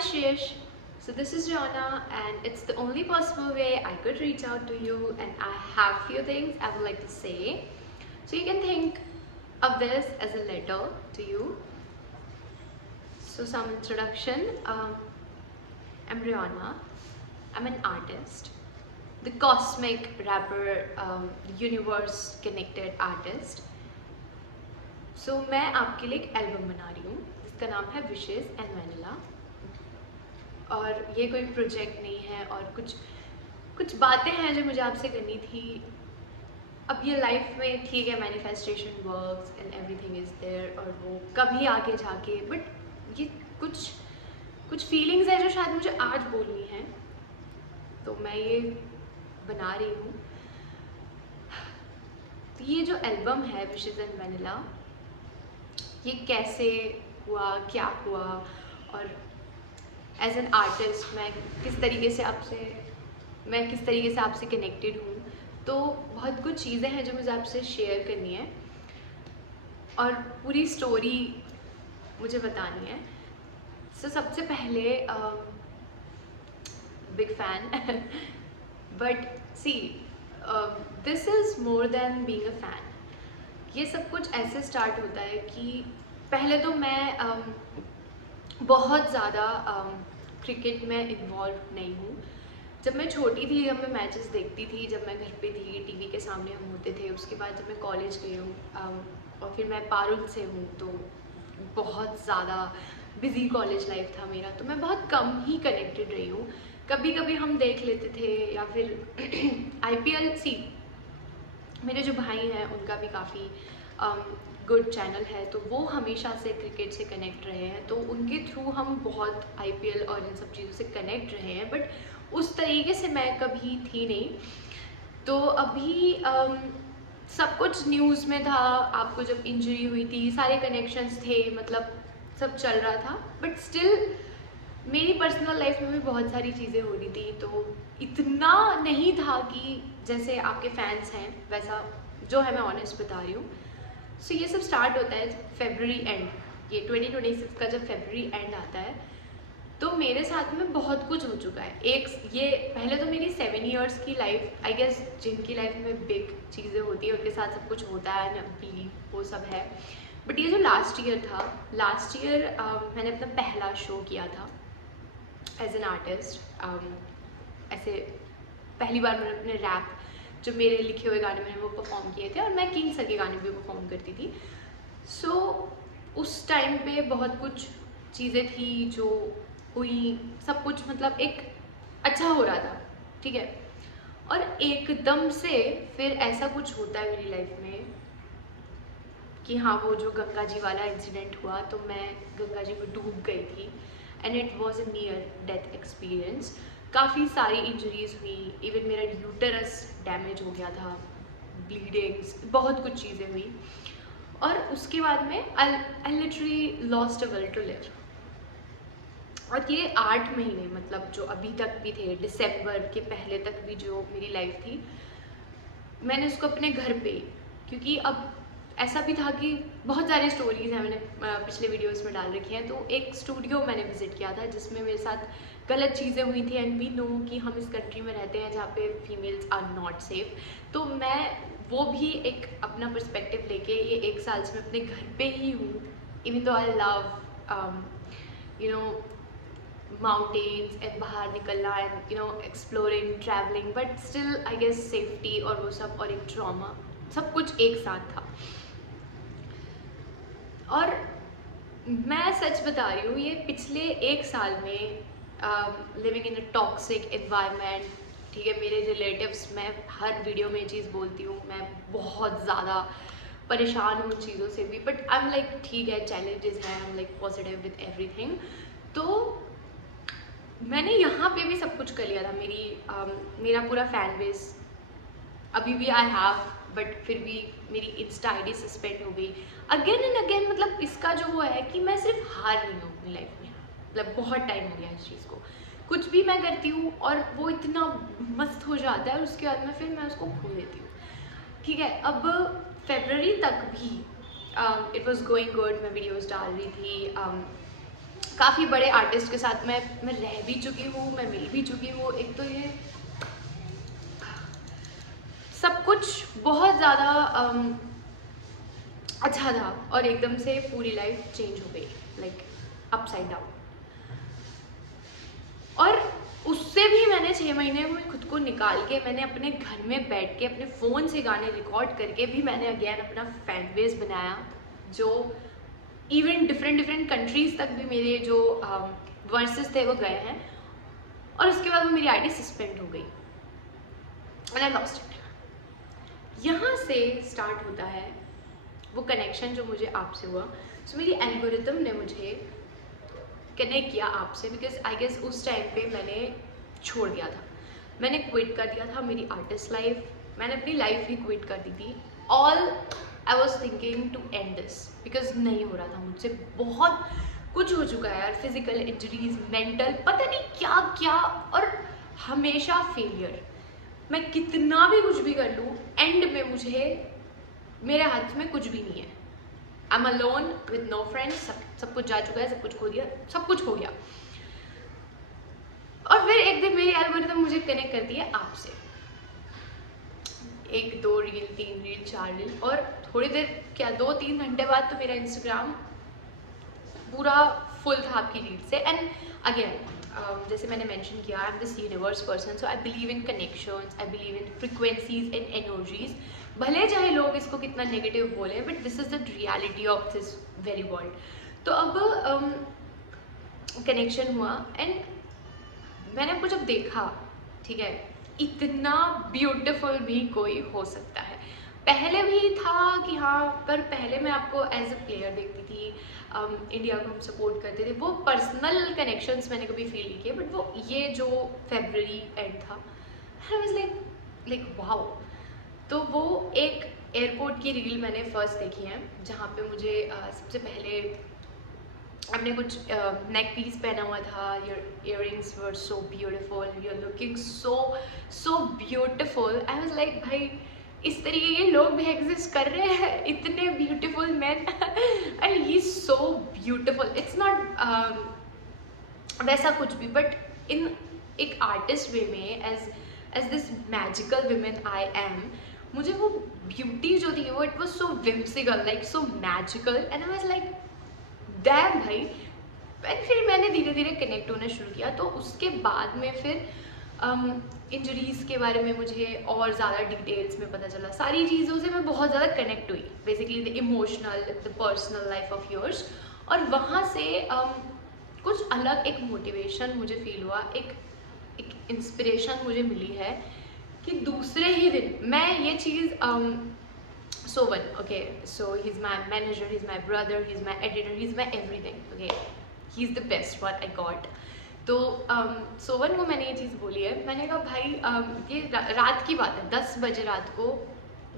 Shish. So this is Jonna, and it's the only possible way I could reach out to you, and I have few things I would like to say. So you can think of this as a letter to you. So some introduction. I'm Rihanna. I'm an artist, the cosmic rapper, universe connected artist. So मैं आपके लिए एक album बना रही हूँ जिसका नाम है विशेस एंड वैनिला। और ये कोई प्रोजेक्ट नहीं है और कुछ बातें हैं जो मुझे आपसे करनी थी। अब ये लाइफ में ठीक है, manifestation works and everything is there, और वो कभी आगे जाके, बट ये कुछ फीलिंग्स है जो शायद मुझे आज बोलनी है, तो मैं ये बना रही हूँ। तो ये जो एल्बम है विशेस एंड वैनिला, ये कैसे हुआ, क्या हुआ, और एज एन आर्टिस्ट मैं किस तरीके से आपसे कनेक्टेड हूँ। तो बहुत कुछ चीज़ें हैं जो मुझे आपसे शेयर करनी है और पूरी स्टोरी मुझे बतानी है। सो सबसे पहले big fan but see this is more than being a fan. ये सब कुछ ऐसे स्टार्ट होता है कि पहले तो मैं बहुत ज़्यादा क्रिकेट में इन्वॉल्व नहीं हूँ। जब मैं छोटी थी, जब मैं मैचेस देखती थी, जब मैं घर पे थी, टीवी के सामने हम होते थे। उसके बाद जब मैं कॉलेज गई हूँ और फिर मैं पारुल से हूँ, तो बहुत ज़्यादा बिजी कॉलेज लाइफ था मेरा, तो मैं बहुत कम ही कनेक्टेड रही हूँ। कभी कभी हम देख लेते थे, या फिर IPL सी मेरे जो भाई हैं उनका भी काफ़ी गुड चैनल है, तो वो हमेशा से क्रिकेट से कनेक्ट रहे हैं, तो उनके थ्रू हम बहुत IPL और इन सब चीज़ों से कनेक्ट रहे हैं। बट उस तरीके से मैं कभी थी नहीं। तो अभी सब कुछ न्यूज़ में था, आपको जब इंजरी हुई थी सारे कनेक्शंस थे, मतलब सब चल रहा था। बट स्टिल मेरी पर्सनल लाइफ में भी बहुत सारी चीज़ें हो रही थी, तो इतना नहीं था कि जैसे आपके फैंस हैं वैसा जो है, मैं ऑनेस्ट बता रही हूँ। सो ये सब स्टार्ट होता है फरवरी एंड, ये 2026 का जब फरवरी एंड आता है, तो मेरे साथ में बहुत कुछ हो चुका है। ये पहले तो मेरी 7 इयर्स की लाइफ, आई गेस जिनकी लाइफ में बिग चीज़ें होती है उनके साथ सब कुछ होता है ना, बिलीव वो सब है। बट ये जो लास्ट ईयर था, लास्ट ईयर मैंने अपना पहला शो किया था एज एन आर्टिस्ट। ऐसे पहली बार मैंने अपने रैप, जो मेरे लिखे हुए गाने मैंने वो परफॉर्म किए थे, और मैं किंग सर के गाने भी परफॉर्म करती थी। सो उस टाइम पे बहुत कुछ चीज़ें थी जो हुई, सब कुछ मतलब एक अच्छा हो रहा था, ठीक है। और एकदम से फिर ऐसा कुछ होता है मेरी लाइफ में कि हाँ, वो जो गंगा जी वाला इंसिडेंट हुआ, तो मैं गंगा जी में डूब गई थी, and it was a near death experience. काफ़ी सारी इंजरीज हुई, इवन मेरा यूटरस डैमेज हो गया था, ब्लीडिंग्स, बहुत कुछ चीज़ें हुई। और उसके बाद में I literally lost a will to live. और ये 8 महीने, मतलब जो अभी तक भी थे, दिसंबर के पहले तक भी जो मेरी लाइफ थी, मैंने उसको अपने घर पे, क्योंकि अब ऐसा भी था कि बहुत सारी स्टोरीज़ हैं, मैंने पिछले वीडियोस में डाल रखी हैं। तो एक स्टूडियो मैंने विज़िट किया था जिसमें मेरे साथ गलत चीज़ें हुई थी, एंड वी नो कि हम इस कंट्री में रहते हैं जहाँ पे फीमेल्स आर नॉट सेफ। तो मैं वो भी एक अपना पर्सपेक्टिव लेके ये 1 साल से मैं अपने घर पे ही हूँ, even though I love you know mountains and बाहर निकलना and exploring, travelling, but still I guess safety और वो सब और एक ट्रॉमा, सब कुछ एक साथ था। और मैं सच बता रही हूँ, ये पिछले 1 साल में living in a toxic environment, ठीक है, मेरे रिलेटिव्स, मैं हर वीडियो में ये चीज़ बोलती हूँ, मैं बहुत ज़्यादा परेशान हूँ उन चीज़ों से भी। बट आई एम लाइक ठीक है, चैलेंजेस हैं, आई am like positive with everything. तो मैंने यहाँ पे भी सब कुछ कर लिया था। मेरा पूरा फैन बेस अभी भी आई हैव, बट फिर भी मेरी इंस्टा ID सस्पेंड हो गई अगेन एंड अगेन। मतलब इसका जो वो है कि मैं सिर्फ हार रही हूँ अपनी लाइफ में, मतलब बहुत टाइम हो गया इस चीज़ को। कुछ भी मैं करती हूँ और वो इतना मस्त हो जाता है, और उसके बाद में फिर मैं उसको खो देती हूँ, ठीक है। अब फरवरी तक भी इट वॉज गोइंग गुड, मैं वीडियोज़ डाल रही थी, काफ़ी बड़े आर्टिस्ट के साथ मैं रह भी चुकी हूँ, मैं मिल भी चुकी हूँ। एक तो ये सब कुछ बहुत ज़्यादा अच्छा था और एकदम से पूरी लाइफ चेंज हो गई, लाइक अपसाइड डाउन। और उससे भी मैंने 6 महीने में खुद को निकाल के मैंने अपने घर में बैठ के अपने फ़ोन से गाने रिकॉर्ड करके भी मैंने अगेन अपना फैन बेस बनाया, जो इवन डिफरेंट कंट्रीज़ तक भी मेरे जो वर्सेस थे वो गए हैं। और उसके बाद वो मेरी आईडी सस्पेंड हो गई एंड आई लॉस्ट इट। यहाँ से स्टार्ट होता है वो कनेक्शन जो मुझे आपसे हुआ। सो मेरी एल्गोरिथम ने मुझे कनेक्ट किया आपसे, बिकॉज आई गेस उस टाइम पे मैंने छोड़ दिया था, मैंने क्विट कर दिया था मेरी आर्टिस्ट लाइफ, मैंने अपनी लाइफ ही क्विट कर दी थी। All I was thinking to end this because नहीं हो रहा था मुझसे, बहुत कुछ हो चुका है यार, फिजिकल इंजरीज, मेंटल, पता नहीं क्या क्या, और हमेशा फेलियर। मैं कितना भी कुछ भी कर लूँ, एंड में मुझे मेरे हाथ में कुछ भी नहीं है। I am alone with no friends, सब कुछ जा चुका है, सब कुछ खो दिया, सब कुछ हो गया। और फिर एक दिन मेरी एल्गोरिथम मुझे कनेक्ट करती है आपसे, 1 2 रील, 3 रील, 4 रील, और थोड़ी देर क्या 2-3 घंटे बाद तो मेरा इंस्टाग्राम पूरा फुल था आपकी रील से। एंड अगेन जैसे मैंने मेंशन किया, I am this universe person, so I believe in connections, I believe in frequencies and energies. भले चाहे लोग इसको कितना नेगेटिव बोले, but this is the reality of this very world. तो अब कनेक्शन हुआ एंड मैंने आपको जब देखा, ठीक है, इतना ब्यूटीफुल भी कोई हो सकता है। पहले भी था कि हाँ, पर पहले मैं आपको एज अ प्लेयर देखती थी, इंडिया को हम सपोर्ट करते थे, वो पर्सनल कनेक्शंस मैंने कभी फील नहीं किए, बट वो ये जो फरवरी एंड था, आई वाज लाइक वाओ। तो वो एक एयरपोर्ट की रील मैंने फर्स्ट देखी है, जहाँ पे मुझे सबसे पहले आपने कुछ नेक पीस पहना हुआ था, your earrings were so beautiful, you are looking so beautiful. I was like भाई, इस तरीके के लोग भी एग्जिस्ट कर रहे हैं, इतने beautiful man, and he is so beautiful. It's not वैसा कुछ भी, बट इन एक आर्टिस्ट वे में, as this magical women I am, मुझे वो ब्यूटी जो थी वो it was so whimsical, like so magical, and I was like damn भाई। एंड फिर मैंने धीरे धीरे कनेक्ट होना शुरू किया। तो उसके बाद में फिर इंजरीज़ के बारे में मुझे और ज़्यादा डिटेल्स में पता चला, सारी चीज़ों से मैं बहुत ज़्यादा कनेक्ट हुई, basically the emotional, the personal life of yours. और वहाँ से कुछ अलग एक मोटिवेशन मुझे फील हुआ, एक इंस्पिरेशन मुझे मिली है कि दूसरे ही दिन मैं ये चीज़ Sovan, okay, so he's my manager, he's my brother, he's my editor, he's my everything, okay, he's the best what I got. तो सोवन को मैंने ये चीज़ बोली है, मैंने कहा भाई ये रात की बात है, 10 बजे रात को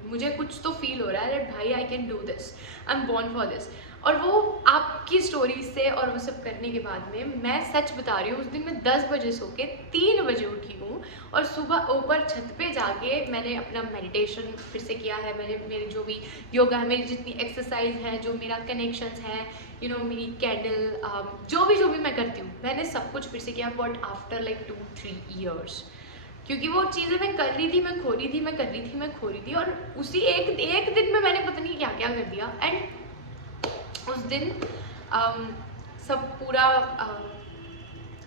मुझे कुछ तो फील हो रहा है, भाई I can do this, I am born for this. और वो आपकी स्टोरी से और वो सब करने के बाद में मैं सच बता रही हूँ, उस दिन मैं 10 बजे सो के 3 बजे उठी हूँ, और सुबह ऊपर छत पे जाके मैंने अपना मेडिटेशन फिर से किया है, मैंने मेरी जो भी योगा है, मेरी जितनी एक्सरसाइज है, जो मेरा कनेक्शंस है, यू नो, मेरी कैंडल, जो भी मैं करती हूँ, मैंने सब कुछ फिर से किया, बट आफ्टर लाइक 2-3 ईयर्स। क्योंकि वो चीज़ें मैं कर रही थी, मैं खो रही थी, मैं कर रही थी, मैं खो रही थी, और उसी एक दिन में मैंने पता नहीं क्या क्या कर दिया। एंड उस दिन सब पूरा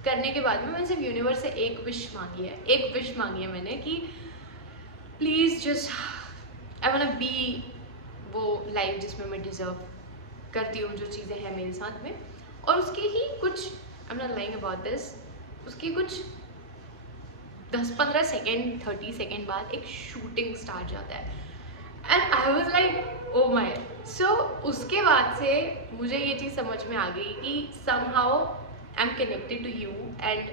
करने के बाद में मैं सिर्फ यूनिवर्स से एक विश मांगी है मैंने कि please just I want to be वो लाइफ जिसमें मैं डिज़र्व करती हूँ, जो चीज़ें हैं मेरे साथ में। और उसके ही कुछ, आई am not lying about this, उसके कुछ 10-15 सेकेंड 30 सेकेंड बाद एक शूटिंग स्टार्ट जाता है, and I was like oh my. So उसके बाद से मुझे ये चीज़ समझ में आ गई कि somehow I am connected to you and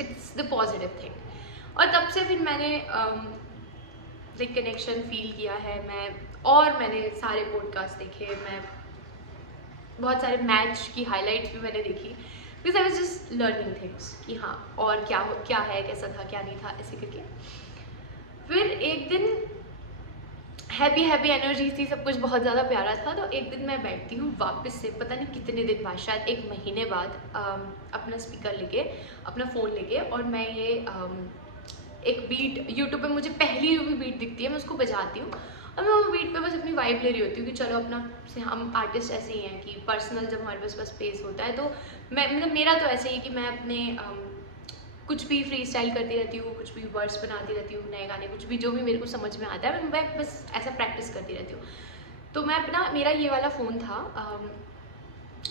it's the positive thing. और तब से फिर मैंने लाइक कनेक्शन फील किया है, मैंने सारे पॉडकास्ट देखे, मैं बहुत सारे मैच की हाईलाइट्स भी मैंने देखी, because I was just learning things कि हाँ और क्या है, कैसा था, क्या नहीं था, ऐसे करके। फिर एक दिन हैप्पी हैप्पी एनर्जी थी, सब कुछ बहुत ज़्यादा प्यारा था। तो एक दिन मैं बैठती हूँ वापस से, पता नहीं कितने दिन बाद, शायद 1 महीने बाद, अपना स्पीकर लेके, अपना फ़ोन लेके, और मैं ये एक बीट यूट्यूब पे, मुझे पहली जो भी बीट दिखती है मैं उसको बजाती हूँ, और मैं वो बीट पे बस अपनी वाइब ले रही होती हूँ कि चलो अपना, हम आर्टिस्ट ऐसे ही हैं कि पर्सनल जब हमारे पास स्पेस होता है तो मैं, मतलब मेरा तो ऐसे ही कि मैं अपने कुछ भी फ्री स्टाइल करती रहती हूँ, कुछ भी वर्ड्स बनाती रहती हूँ, नए गाने, कुछ भी जो भी मेरे को समझ में आता है मैं बस ऐसा प्रैक्टिस करती रहती हूँ। तो मैं अपना, मेरा ये वाला फ़ोन था,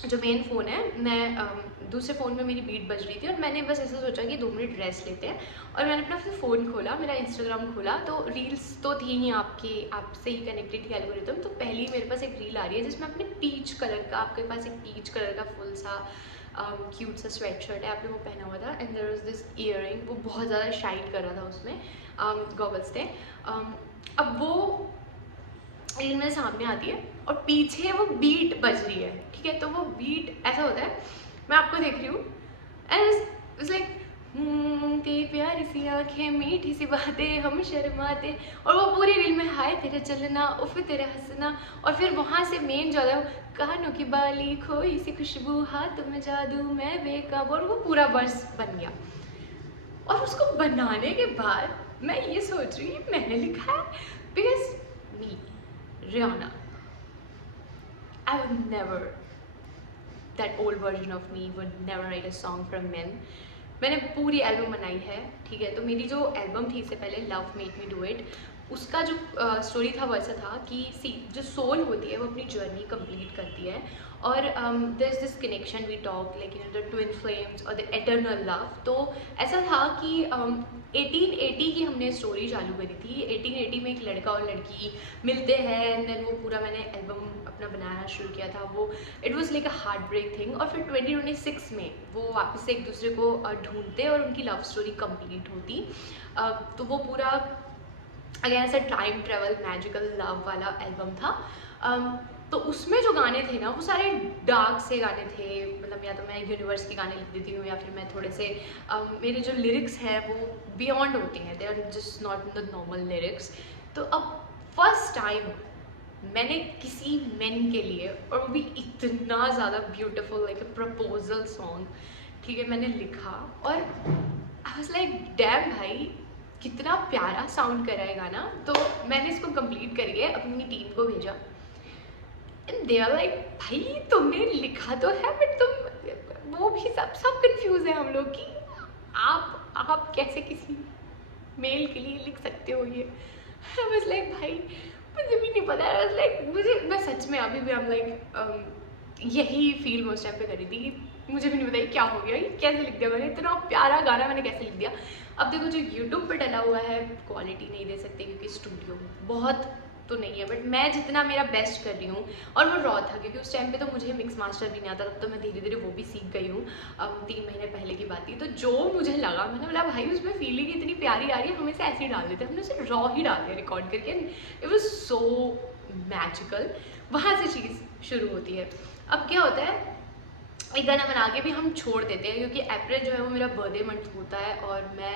जो मेन फ़ोन है, मैं दूसरे फ़ोन में मेरी बीट बज रही थी, और मैंने बस ऐसा सोचा कि 2 मिनट रेस्ट लेते हैं, और मैंने अपना फिर फ़ोन खोला, मेरा इंस्टाग्राम खोला, तो रील्स तो थी ही आपकी, आपसे ही कनेक्टेड थी एल्गोरिथम। तो पहली मेरे पास एक रील आ रही है जिसमें अपने पीच कलर का, आपके पास एक पीच कलर का फुल सा क्यूट सा स्वेट शर्ट है, आपने वो पहना हुआ था, and there was this earring, वो बहुत ज़्यादा शाइन कर रहा था उसमें, गॉगल्स थे। अब वो रील मेरे सामने आती है और पीछे वो बीट बज रही है, ठीक है। तो वो बीट ऐसा होता है, मैं आपको देख रही हूँ, एंड इट्स लाइक, तेरी प्यारी सी आंखें, मीठी सी बातें, हम शर्माते, और वो पूरी रील में हाय तेरा चलना, उफ तेरा हंसना, और फिर वहाँ से मेन जो है, कानों की बाली, खोई सी खुशबू, हाथ में जादू, मैं बेकाबू, और वो पूरा वर्स बन गया। और उसको बनाने के बाद मैं ये सोच रही हूँ मैंने लिखा है, because me, Rihanna, I would never, that old version of me would never write a song for men. मैंने पूरी एल्बम बनाई है, ठीक है। तो मेरी जो एल्बम थी इससे पहले, love make me do it, उसका जो स्टोरी था वो ऐसा था कि जो सोल होती है वो अपनी जर्नी कंप्लीट करती है, और there is this connection we talk like the twin flames और द एटर्नल लव। तो ऐसा था कि 1880 की हमने स्टोरी चालू करी थी। 1880 में एक लड़का और लड़की मिलते हैं, एंड देन वो पूरा मैंने एल्बम अपना बनाना शुरू किया था। वो it was like a heartbreak thing, और फिर 2026 में वो वापस से एक दूसरे को ढूंढते और उनकी लव स्टोरी कंप्लीट होती। तो वो पूरा अगेन ऐसा टाइम ट्रेवल मैजिकल लव वाला एल्बम था। तो उसमें जो गाने थे ना, वो सारे डार्क से गाने थे, मतलब या तो मैं यूनिवर्स के गाने लिख देती हूँ, या फिर मैं थोड़े से मेरे जो लिरिक्स हैं वो बियॉन्ड होते हैं, they are just not the normal lyrics. तो अब फर्स्ट टाइम मैंने किसी मेन के लिए, और वो भी इतना ज़्यादा beautiful like a proposal song, ठीक है, मैंने लिखा, और आई वाज लाइक डैम भाई, कितना प्यारा साउंड कर रहा है गाना। तो मैंने इसको कंप्लीट करके अपनी टीम को भेजा, एंड दे आर लाइक, भाई तुमने लिखा तो है बट तुम, वो भी सब कंफ्यूज है हम लोग कि आप कैसे किसी मेल के लिए लिख सकते हो ये। आई वाज लाइक भाई मुझे भी नहीं पता। आई वाज लाइक, मुझे, मैं सच में अभी भी आई एम लाइक यही फील मैं उस टाइम पे करी थी कि मुझे भी नहीं पता ये क्या हो गया, ये कैसे लिख दिया मैंने, इतना प्यारा गाना मैंने कैसे लिख दिया। अब देखो जो यूट्यूब पे डला हुआ है, क्वालिटी नहीं दे सकते क्योंकि स्टूडियो बहुत तो नहीं है, बट मैं जितना मेरा बेस्ट कर रही हूँ, और वो रॉ था क्योंकि उस टाइम पे तो मुझे मिक्स मास्टर भी नहीं आता, तब तो मैं धीरे धीरे वो भी सीख गई हूँ। 3 महीने पहले की बात थी। तो जो मुझे लगा, मैंने बोला भाई उसमें फीलिंग इतनी प्यारी आ रही है, हम इसे ऐसे ही डाल देते हैं, हमने उसे रॉ ही डाल दिया रिकॉर्ड करके, इट वॉज सो मैजिकल। वहाँ से चीज़ शुरू होती है। अब क्या होता है, एक गाना बना के भी हम छोड़ देते हैं, क्योंकि अप्रैल जो है वो मेरा बर्थडे मंथ होता है, और मैं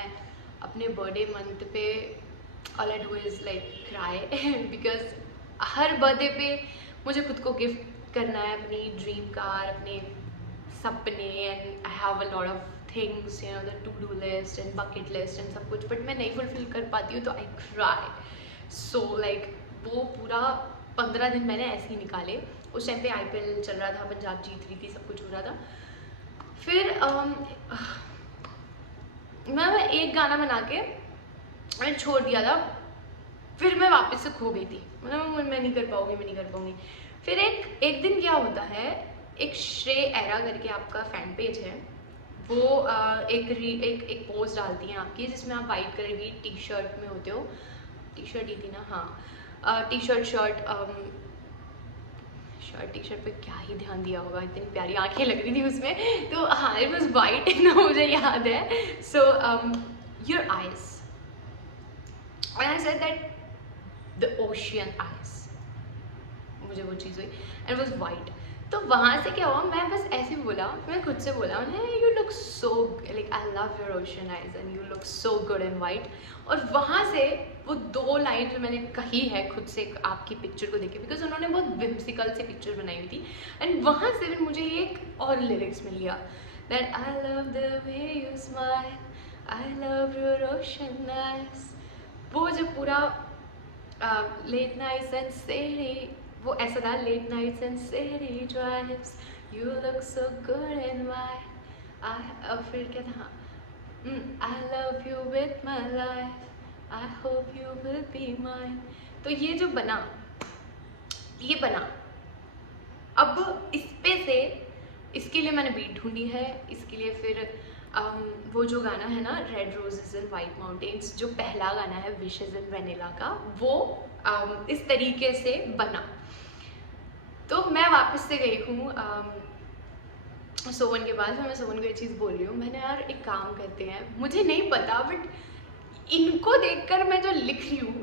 अपने बर्थडे मंथ पे all I do is like cry, because her birthday पे मुझे खुद को गिफ्ट करना है अपनी ड्रीम कार, अपने सपने, and I have a lot of things, you know, the two do list and bucket list and सब कुछ, बट मैं नहीं फुलफिल कर पाती हूँ, तो आई क्राई। सो लाइक वो पूरा 15 दिन मैंने ऐसे ही निकाले। उस टाइम पे IPL चल रहा था, पंजाब जीत रही थी, सब कुछ हो रहा था। फिर मैं एक गाना बना के मैंने छोड़ दिया था, फिर मैं वापस से खो गई थी, मतलब मैं नहीं कर पाऊंगी। फिर एक दिन क्या होता है, एक श्रेय एरा करके आपका फैन पेज है, वो एक पोस्ट डालती हैं आपकी, जिसमें आप वाइट कलर की टी शर्ट में होते हो, टी शर्ट ही थी ना, हाँ, टी शर्ट टी शर्ट पे क्या ही ध्यान दिया होगा, इतनी प्यारी आंखें लग रही थी उसमें, तो हाँ इट वॉज वाइट ना, मुझे याद है। So your eyes, and I said that the ocean eyes, मुझे वो चीज़ हुई, and it was white। तो वहाँ से क्या हुआ, मैं बस ऐसे बोला, मैं खुद से बोला मैंने, you look so like I love your ocean eyes and you look so good and white. और वहाँ से वो 2 लाइन जो मैंने कही है खुद से आपकी पिक्चर को देख के, बिकॉज उन्होंने बहुत विम्सिकल से पिक्चर बनाई हुई थी, एंड वहाँ से फिर मुझे ये एक और लिरिक्स मिल गया, that I love the way you smile, I love your ocean eyes. वो जो पूरा लेट नाइट्स एंड सेरी, वो ऐसा था, लेट नाइट्स एंड सेरी drives, you look so good and white, I, फिर क्या था, I love you with my life, I hope you will be mine. तो ये जो बना, ये बना। अब इस पे से, इसके लिए मैंने बीट ढूंढी है, इसके लिए फिर वो जो गाना है ना, red roses and white mountains, जो पहला गाना है विशेस एंड वेनिला का, वो इस तरीके से बना। तो मैं वापस से गई हूँ सोवन के पास, मैं सोवन को ये चीज़ बोल रही हूँ, मैंने यार एक काम करते हैं, मुझे नहीं पता बट इनको देखकर मैं जो लिख रही हूँ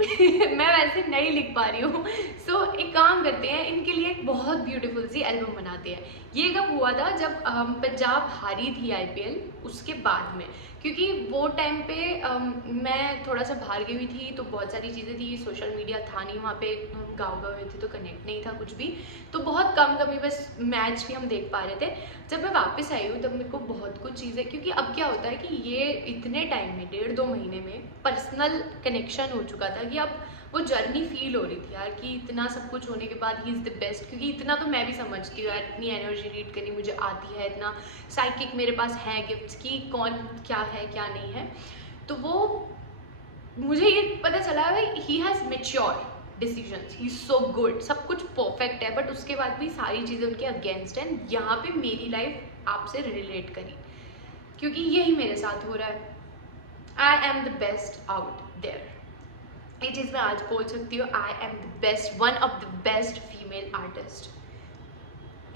मैं वैसे नहीं लिख पा रही हूँ। सो एक काम करते हैं, इनके लिए एक बहुत ब्यूटीफुल सी एल्बम बनाते हैं। ये कब हुआ था, जब पंजाब हारी थी IPL, उसके बाद में, क्योंकि वो टाइम पे मैं थोड़ा सा बाहर गई हुई थी, तो बहुत सारी चीज़ें थी, सोशल मीडिया था नहीं वहाँ पे, हम गाँव में थे तो कनेक्ट नहीं था कुछ भी, तो बहुत कभी बस मैच भी हम देख पा रहे थे। जब मैं वापस आई हूँ तब मेरे को बहुत कुछ चीज़ें, क्योंकि अब क्या होता है कि ये इतने टाइम में, 1.5-2 महीने में पर्सनल कनेक्शन हो चुका था कि अब वो जर्नी फील हो रही थी यार, कि इतना सब कुछ होने के बाद ही इज़ द बेस्ट, क्योंकि इतना तो मैं भी समझती हूँ यार, इतनी एनर्जी रीड करनी मुझे आती है, इतना साइकिक मेरे पास है गिफ्ट्स की कौन क्या है क्या नहीं है। तो वो मुझे ये पता चला भाई, he has mature decisions, he is so good, सब कुछ परफेक्ट है, बट उसके बाद भी सारी चीज़ें उनके अगेंस्ट हैं। यहाँ पे मेरी लाइफ आपसे रिलेट करी, क्योंकि यही मेरे साथ हो रहा है। I am the best out there, ये चीज़ मैं आज बोल सकती हूँ। I am the best, one of the best female artist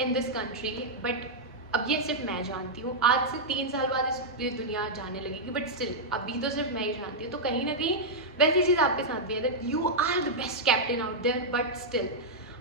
in this country. But अब ये सिर्फ मैं जानती हूँ, आज से 3 साल बाद इस पूरी दुनिया जानने लगेगी, बट स्टिल अभी तो सिर्फ मैं ही जानती हूँ। तो कहीं ना कहीं वैसी चीज़ आपके साथ भी है, that you are the best captain out there, but still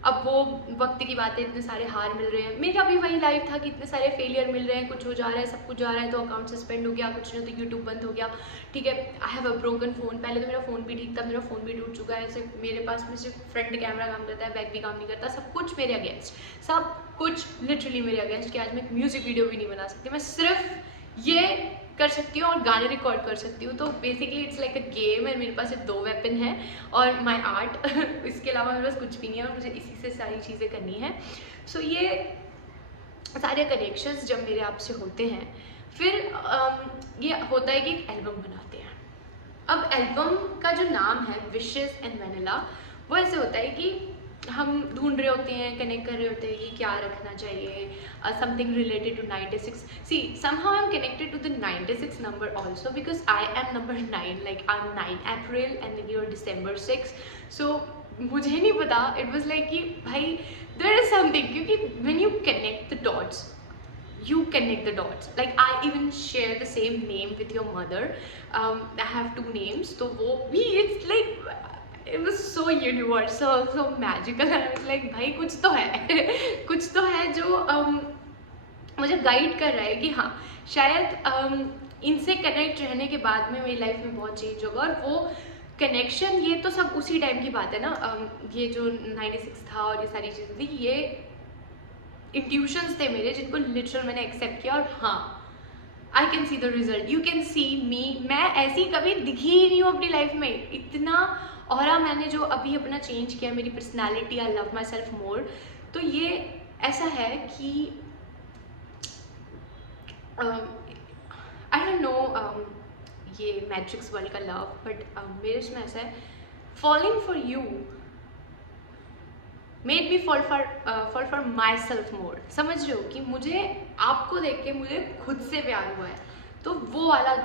अब वो वक्त की बात है, इतने सारे हार मिल रहे हैं। मेरा भी वही लाइफ था कि इतने सारे फेलियर मिल रहे हैं, कुछ हो जा रहा है, सब कुछ जा रहा है, तो अकाउंट सस्पेंड हो गया, कुछ नहीं तो यूट्यूब बंद हो गया, ठीक है। आई हैव अ ब्रोकन फ़ोन, पहले तो मेरा फ़ोन भी ठीक था, मेरा फ़ोन भी टूट चुका है, सिर्फ मेरे पास में सिर्फ फ्रंट कैमरा काम करता है, बैक भी काम नहीं करता, सब कुछ मेरे अगेंस्ट, सब कुछ लिटरली मेरे अगेंस्ट, कि आज मैं एक म्यूज़िक वीडियो भी नहीं बना सकती, मैं सिर्फ ये कर सकती हूँ और गाने रिकॉर्ड कर सकती हूँ। तो basically it's like a game, and मेरे पास सिर्फ 2 वेपन हैं और माई आर्ट इसके अलावा मेरे पास कुछ भी नहीं है, और मुझे इसी से सारी चीज़ें करनी है। सो ये सारे कनेक्शंस जब मेरे आपसे होते हैं, फिर ये होता है कि एक एल्बम बनाते हैं। अब एल्बम का जो नाम है विशेस एंड वेनिला, वो ऐसे होता है कि हम ढूंढ रहे होते हैं, कनेक्ट कर रहे होते हैं कि क्या रखना चाहिए, something related to 96। See somehow I'm connected to the 96 number also, because I am number 9, like I'm 9 April and then you're December 6, so मुझे नहीं पता, it was like कि भाई there is something, क्योंकि when you connect the dots, you connect the dots, like I even share the same name with your mother, I have 2 names, तो वो भी it's like it was so universal, so magical, and I was like भाई कुछ तो है कुछ तो है जो मुझे गाइड कर रहा है कि हाँ शायद इनसे कनेक्ट रहने के बाद में मेरी लाइफ में बहुत चेंज होगा। और वो कनेक्शन, ये तो सब उसी टाइम की बात है ना, ये जो 96 था और ये सारी चीज़ें थी, ये इंट्यूशंस थे मेरे जिनको लिटरल मैंने एक्सेप्ट किया, और हाँ I can see the result, you can see me. मैं ऐसी कभी दिखी ही नहीं हूँ अपनी लाइफ में, इतना ऑरा मैंने जो अभी अपना चेंज किया, मेरी personality, I love my self मोर। तो ये ऐसा है कि आई डोंट नो ये मैट्रिक्स वर्ल्ड का लव, बट मेरे इसमें ऐसा है, falling for you made me fall for my self मोर। समझ रहे हो कि मुझे आपको देख के मुझे खुद से प्यार हुआ है, तो वो वाला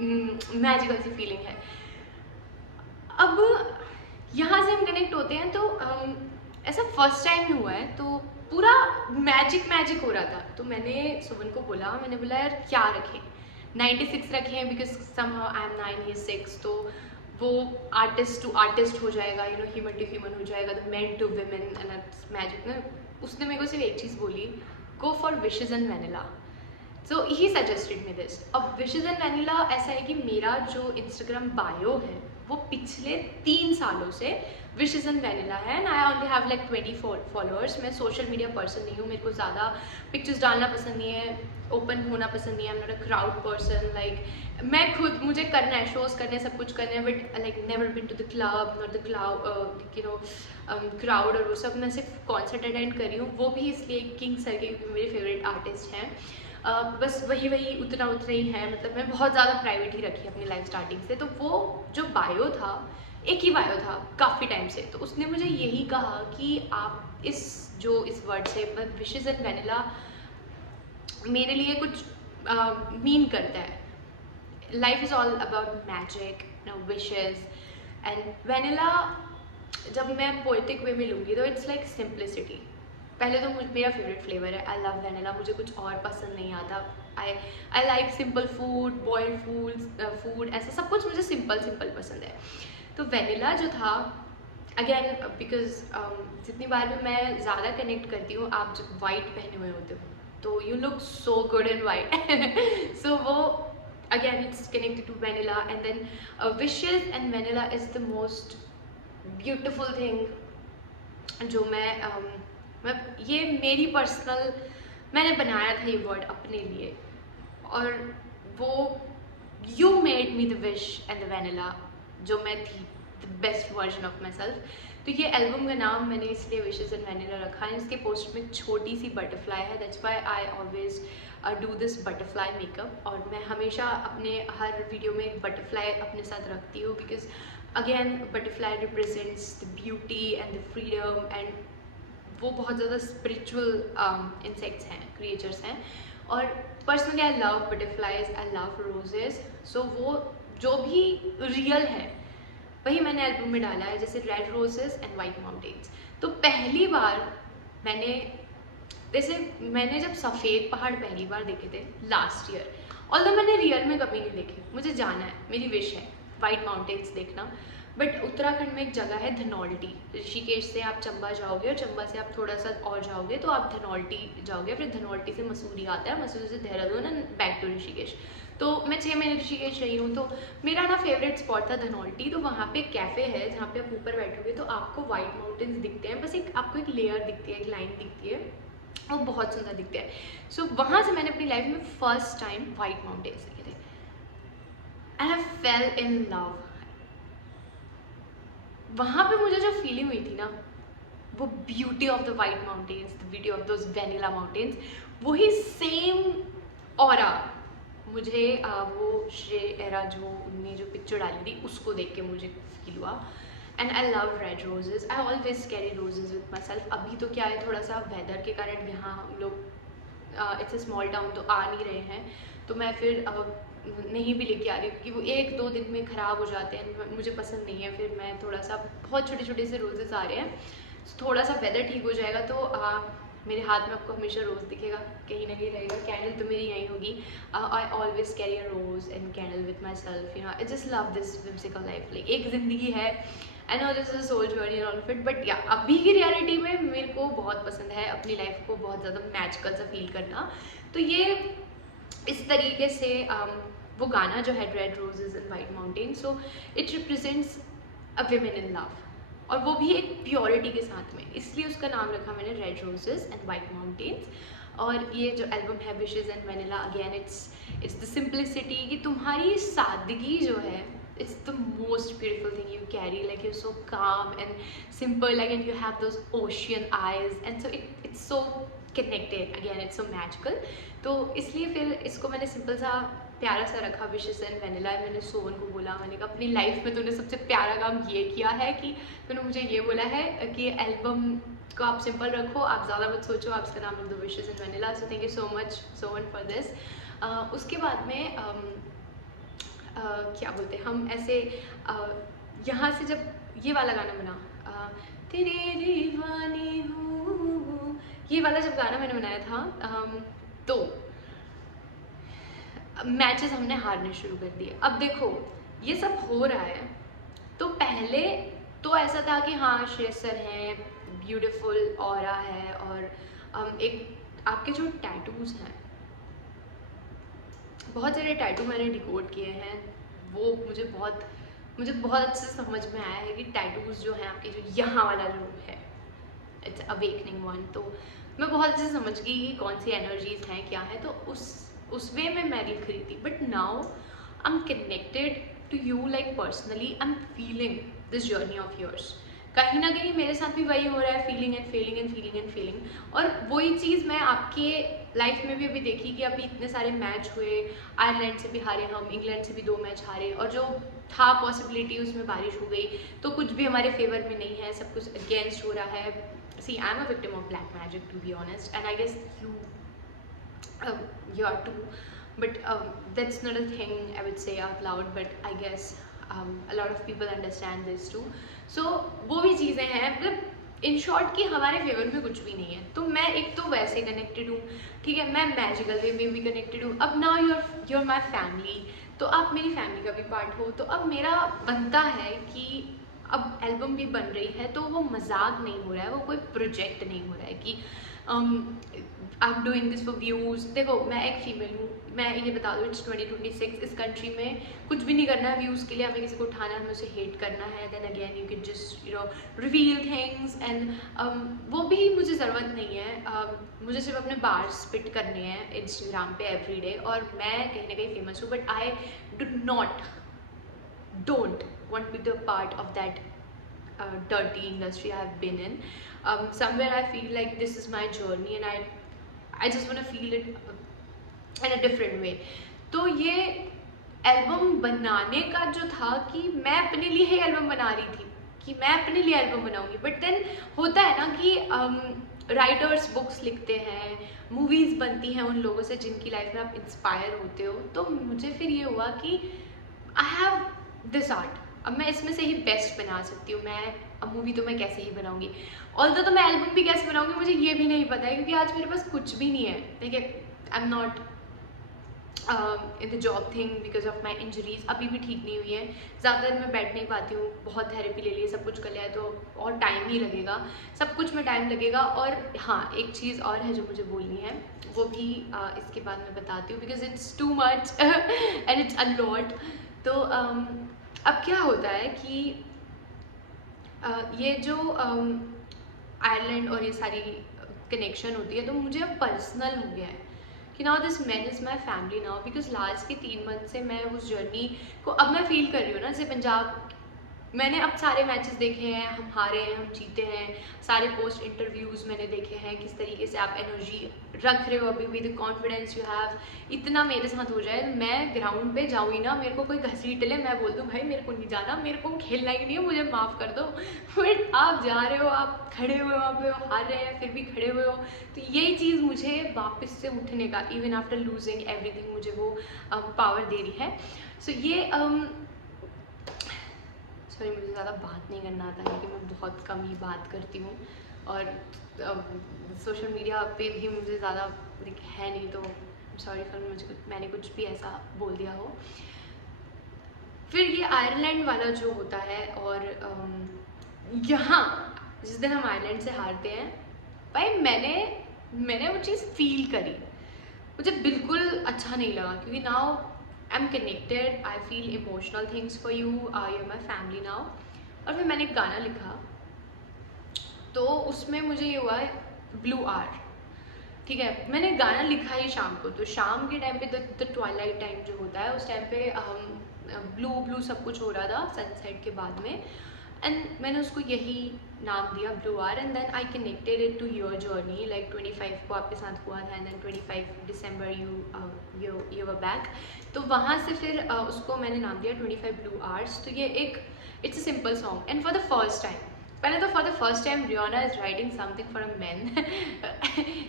मैजिकल सी फीलिंग है। अब यहाँ से हम कनेक्ट होते हैं, तो ऐसा फर्स्ट टाइम ही हुआ है, तो पूरा मैजिक हो रहा था। तो मैंने सुमन को बोला, मैंने बोला यार क्या रखें, 96 रखें, because somehow I am 9, he 6, तो वो आर्टिस्ट टू आर्टिस्ट हो जाएगा, you know, human to human हो जाएगा, तो man to women, and magic ना उसने मेरे को सिर्फ एक चीज़ बोली, go for wishes and vanilla. So he suggested me this. अब विशेज़ एंड वैनिला ऐसा है कि मेरा जो इंस्टाग्राम बायो है वो पिछले 3 सालों से विशेज़ एंड वैनिला है, and I only have like 20 followers. मैं सोशल मीडिया पर्सन नहीं हूँ, मेरे को ज़्यादा पिक्चर्स डालना पसंद नहीं है, ओपन होना पसंद नहीं है, I am not a crowd person. Like मैं खुद, मुझे करना है, शोज़ करने, सब कुछ करना है, but like never been to the club, not the cloud, crowd और वो सब। मैं सिर्फ कॉन्सर्ट अटेंड करी हूँ, वो भी इसलिए किंग सर के, क्योंकि मेरे फेवरेट आर्टिस्ट हैं। बस वही उतना ही है, मतलब मैं बहुत ज़्यादा प्राइवेट ही रखी अपनी लाइफ स्टार्टिंग से। तो वो जो बायो था, एक ही बायो था काफ़ी टाइम से, तो उसने मुझे यही कहा कि आप इस वर्ड से, विशेज़ एंड वैनिला मेरे लिए कुछ मीन करता है। Life is all about magic, wishes and vanilla. जब मैं पोएटिक वे में लूँगी तो इट्स लाइक सिंप्लिसिटी। पहले तो मेरा फेवरेट फ्लेवर है, आई लव वैनिला, मुझे कुछ और पसंद नहीं आता। I like simple food, boiled food, ऐसा सब कुछ मुझे सिंपल पसंद है। तो वैनिला जो था, अगेन बिकॉज जितनी बार भी मैं ज़्यादा कनेक्ट करती हूँ, आप जब वाइट पहने हुए होते हो तो you look so good in white. So वो again it's connected to vanilla, and then wishes and vanilla is the most beautiful thing जो मैं ये मेरी पर्सनल, मैंने बनाया था ये वर्ड अपने लिए, और वो you made me the wish and the vanilla जो मैं थी, the best version of my self. तो ये एल्बम का नाम मैंने इसलिए विशेज़ एंड वैनिला रखा है। इसके पोस्ट में छोटी सी बटरफ्लाई है, that's why I always do this butterfly makeup, और मैं हमेशा अपने हर वीडियो में एक बटरफ्लाई अपने साथ रखती हूँ, because again butterfly represents the beauty and the freedom, and वो बहुत ज़्यादा स्पिरिचुअल इंसेक्ट्स हैं, क्रिएचर्स हैं। और personally I love butterflies, I love roses. So वो जो भी रियल है वही मैंने एल्बम में डाला है, जैसे red roses and white mountains. तो पहली बार मैंने जब सफ़ेद पहाड़ पहली बार देखे थे लास्ट ईयर, ऑल्दो मैंने रियल में कभी नहीं देखे, मुझे जाना है, मेरी विश है वाइट माउंटेन्स देखना। बट उत्तराखंड में एक जगह है धनौल्टी, ऋषिकेश से आप चंबा जाओगे और चंबा से आप थोड़ा सा और जाओगे तो आप धनौल्टी जाओगे, फिर धनौल्टी से मसूरी आता है, मसूरी से Dehradun and back to Rishikesh. तो मैं 6 महीने ऋषिकेश रही हूँ, तो मेरा ना फेवरेट स्पॉट था धनौल्टी। तो वहाँ पे एक कैफ़े है जहाँ पे आप ऊपर बैठोगे तो आपको वाइट माउंटेन्स दिखते हैं, बस आपको एक लेयर दिखती है, एक लाइन दिखती है, वो बहुत सुंदर दिखते हैं। सो वहाँ से मैंने अपनी लाइफ में फर्स्ट टाइम वाइट माउंटेन्स देखे थे, and I fail in love. वहाँ पे मुझे जो फीलिंग हुई थी ना, वो beauty of the white mountains, the beauty of those vanilla mountains, वही सेम ऑरा मुझे वो श्रेया जो उनने जो पिक्चर डाली थी उसको देख के मुझे फील हुआ। And I love red roses, I always carry roses with my self. अभी तो क्या है, थोड़ा सा वेदर के कारण यहाँ हम लोग, इट्स अ स्मॉल टाउन, तो आ नहीं रहे हैं, तो मैं फिर नहीं भी लेके आ रही हूँ, क्योंकि वो 1-2 दिन में ख़राब हो जाते हैं, मुझे पसंद नहीं है। फिर मैं थोड़ा सा, बहुत छोटे छोटे से रोजेज़ आ रहे हैं, थोड़ा सा वेदर ठीक हो जाएगा तो मेरे हाथ में आपको हमेशा रोज़ दिखेगा, कहीं ना कहीं रहेगा। कैंडल तो मेरी यहीं होगी, I always carry a rose and candle with myself, you know, I just love this whimsical life. Like एक ज़िंदगी है, I know this is a soul journey all of it, but yeah अभी की reality में मेरे को बहुत पसंद है अपनी लाइफ को बहुत ज़्यादा मैजिकल सा फील करना। तो ये इस तरीके से वो गाना जो है red roses and white mountain, so it represents a women in love, और वो भी एक प्योरिटी के साथ में, इसलिए उसका नाम रखा मैंने red roses and white mountains. और ये जो एल्बम है wishes and vanilla, again it's the simplicity, कि तुम्हारी सादगी जो है, it's the most beautiful thing you carry, like you're so calm and simple, like, and you have those ocean eyes, and so it's so connected, again it's so magical। तो इसलिए फिर इसको मैंने सिंपल सा प्यारा सा रखा, विशेज़ एंड वैनिला। मैंने सोहन को बोला, मैंने कहा अपनी लाइफ में तूने सबसे प्यारा काम ये किया है कि तूने मुझे ये बोला है कि एल्बम को आप सिंपल रखो, आप ज़्यादा मत सोचो, आप इसका नाम रख दो wishes and vanilla. So thank you so much Sohan for this. उसके बाद में क्या बोलते हैं हम ऐसे, यहाँ से जब ये वाला गाना बना, तेरे दीवानी हूँ, ये वाला जब गाना मैंने बनाया था, तो मैचेस हमने हारने शुरू कर दिए। अब देखो ये सब हो रहा है, तो पहले तो ऐसा था कि हाँ श्रेयस सर हैं, ब्यूटीफुल ऑरा है, और एक आपके जो टैटूज़ हैं, बहुत सारे टैटू मैंने डिकोड किए हैं, वो मुझे बहुत अच्छे से समझ में आया है कि टैटूज़ जो हैं आपके, जो यहाँ वाला जो है, इट्स अवेकनिंग वन, तो मैं बहुत अच्छे से समझ गई कि कौन सी एनर्जीज हैं, क्या है, तो उस वे में मैं लिख रही थी। But now I am connected to you, like personally I am feeling this journey of yours. कहीं ना कहीं मेरे साथ भी वही हो रहा है, feeling and feeling and feeling and feeling. और वही चीज़ मैं आपके लाइफ में भी अभी देखी कि अभी इतने सारे मैच हुए, आयरलैंड से भी हारे हम, इंग्लैंड से भी 2 मैच हारे, और जो था पॉसिबिलिटी उसमें बारिश हो गई, तो कुछ भी हमारे फेवर में नहीं है, सब कुछ अगेंस्ट हो रहा है। See, I'm a victim of black magic, to be honest, and I guess you are too. But that's not a thing I would say out loud. But I guess a lot of people understand this too. So वो भी चीज़ें हैं, मतलब in short कि हमारे favour में कुछ भी नहीं है। तो मैं एक तो वैसे कनेक्टेड हूँ, ठीक है, मैं मैजिकल वे में भी कनेक्टेड हूँ। अब नाउ you're my family, तो आप मेरी फैमिली का भी पार्ट हो। तो अब मेरा बनता है कि अब एल्बम भी बन रही है, तो वो मजाक नहीं हो रहा है, वो कोई प्रोजेक्ट नहीं हो रहा है कि I am doing this for views. देखो, मैं एक फीमेल हूँ, मैं ये बता दूँ, इट्स 2026, इस कंट्री में कुछ भी नहीं करना है व्यूज़ के लिए, हमें किसी को उठाना है, हमें उसे हेट करना है, then again you can just reveal things and वो भी मुझे ज़रूरत नहीं है। मुझे सिर्फ अपने बार स्पिट करने हैं इंस्टाग्राम पे एवरी डे, और मैं कहीं ना कहीं फेमस हूँ, but I don't want to be the part of that dirty industry I have been in. Somewhere I feel like this is my journey and I just want to feel it in a different way. तो ये album बनाने का जो था कि मैं अपने लिए ही एल्बम बना रही थी, कि मैं अपने लिए एल्बम बनाऊंगी, बट देन होता है ना कि राइटर्स बुक्स लिखते हैं, मूवीज़ बनती हैं उन लोगों से जिनकी लाइफ में आप इंस्पायर होते हो। तो मुझे फिर ये हुआ कि आई हैव दिस आर्ट, अब मैं इसमें से ही बेस्ट बना सकती हूँ। मैं अब मूवी तो मैं कैसे ही बनाऊंगी, ऑल्दो तो मैं एल्बम भी कैसे बनाऊंगी मुझे ये भी नहीं पता है, क्योंकि आज मेरे पास कुछ भी नहीं है, ठीक है। I am not in the job thing because of my injuries, अभी भी ठीक नहीं हुई है, ज़्यादातर मैं बैठ नहीं पाती हूँ, बहुत थेरेपी ले ली, सब कुछ कर लिया है, तो और टाइम ही लगेगा, सब कुछ में टाइम लगेगा। और हाँ, एक चीज़ और है जो मुझे बोलनी है, वो भी इसके बाद मैं बताती हूँ, because it's too much and it's a lot. तो अब क्या होता है कि ये जो आयरलैंड और ये सारी कनेक्शन होती है, तो मुझे अब पर्सनल हो गया है कि now this man is my family now, because last के 3 मंथ से मैं उस जर्नी को अब मैं फील कर रही हूँ ना। जैसे पंजाब, मैंने अब सारे मैचेस देखे हैं, हम हारे हैं, हम जीते हैं, सारे पोस्ट इंटरव्यूज़ मैंने देखे हैं, किस तरीके से आप एनर्जी रख रहे हो, अभी भी द कॉन्फिडेंस यू हैव, इतना मेरे साथ हो जाए, मैं ग्राउंड पे जाऊँ ही ना, मेरे को कोई घसीट ले, मैं बोल दूँ भाई मेरे को नहीं जाना, मेरे को खेलना ही नहीं है, मुझे माफ़ कर दो, बट आप जा रहे हो, आप खड़े हुए वहाँ पे हार रहे हैं, फिर भी खड़े हुए हो, तो यही चीज़ मुझे वापस से उठने का, इवन आफ्टर लूजिंग एवरीथिंग, मुझे वो पावर दे रही है। सो ये सॉरी, मुझे ज़्यादा बात नहीं करना आता क्योंकि मैं बहुत कम ही बात करती हूँ, और सोशल मीडिया पे भी मुझे ज़्यादा है नहीं, तो सॉरी फॉर मैंने कुछ भी ऐसा बोल दिया हो। फिर ये आयरलैंड वाला जो होता है, और यहाँ जिस दिन हम आयरलैंड से हारते हैं, भाई मैंने वो चीज़ फील करी, मुझे बिल्कुल अच्छा नहीं लगा, क्योंकि now I'm connected, I feel emotional things for you, you're my family now। और फिर मैंने एक गाना लिखा, तो उसमें मुझे ये हुआ ब्लू आर, ठीक है, मैंने गाना लिखा ही शाम को, तो शाम के टाइम पे द ट्वाइलाइट टाइम जो होता है, उस टाइम पे ब्लू सब कुछ हो रहा था सनसेट के बाद में, एंड मैंने उसको यही नाम दिया blue R, and then I connected it to your journey, like 25 को आपके साथ हुआ था, and then 25 December you were back, तो वहाँ से फिर उसको मैंने नाम दिया 25 ब्लू आवर्स। तो ये एक it's a simple song, and for the first time, पहले तो for the first time Riyona is writing something for a man.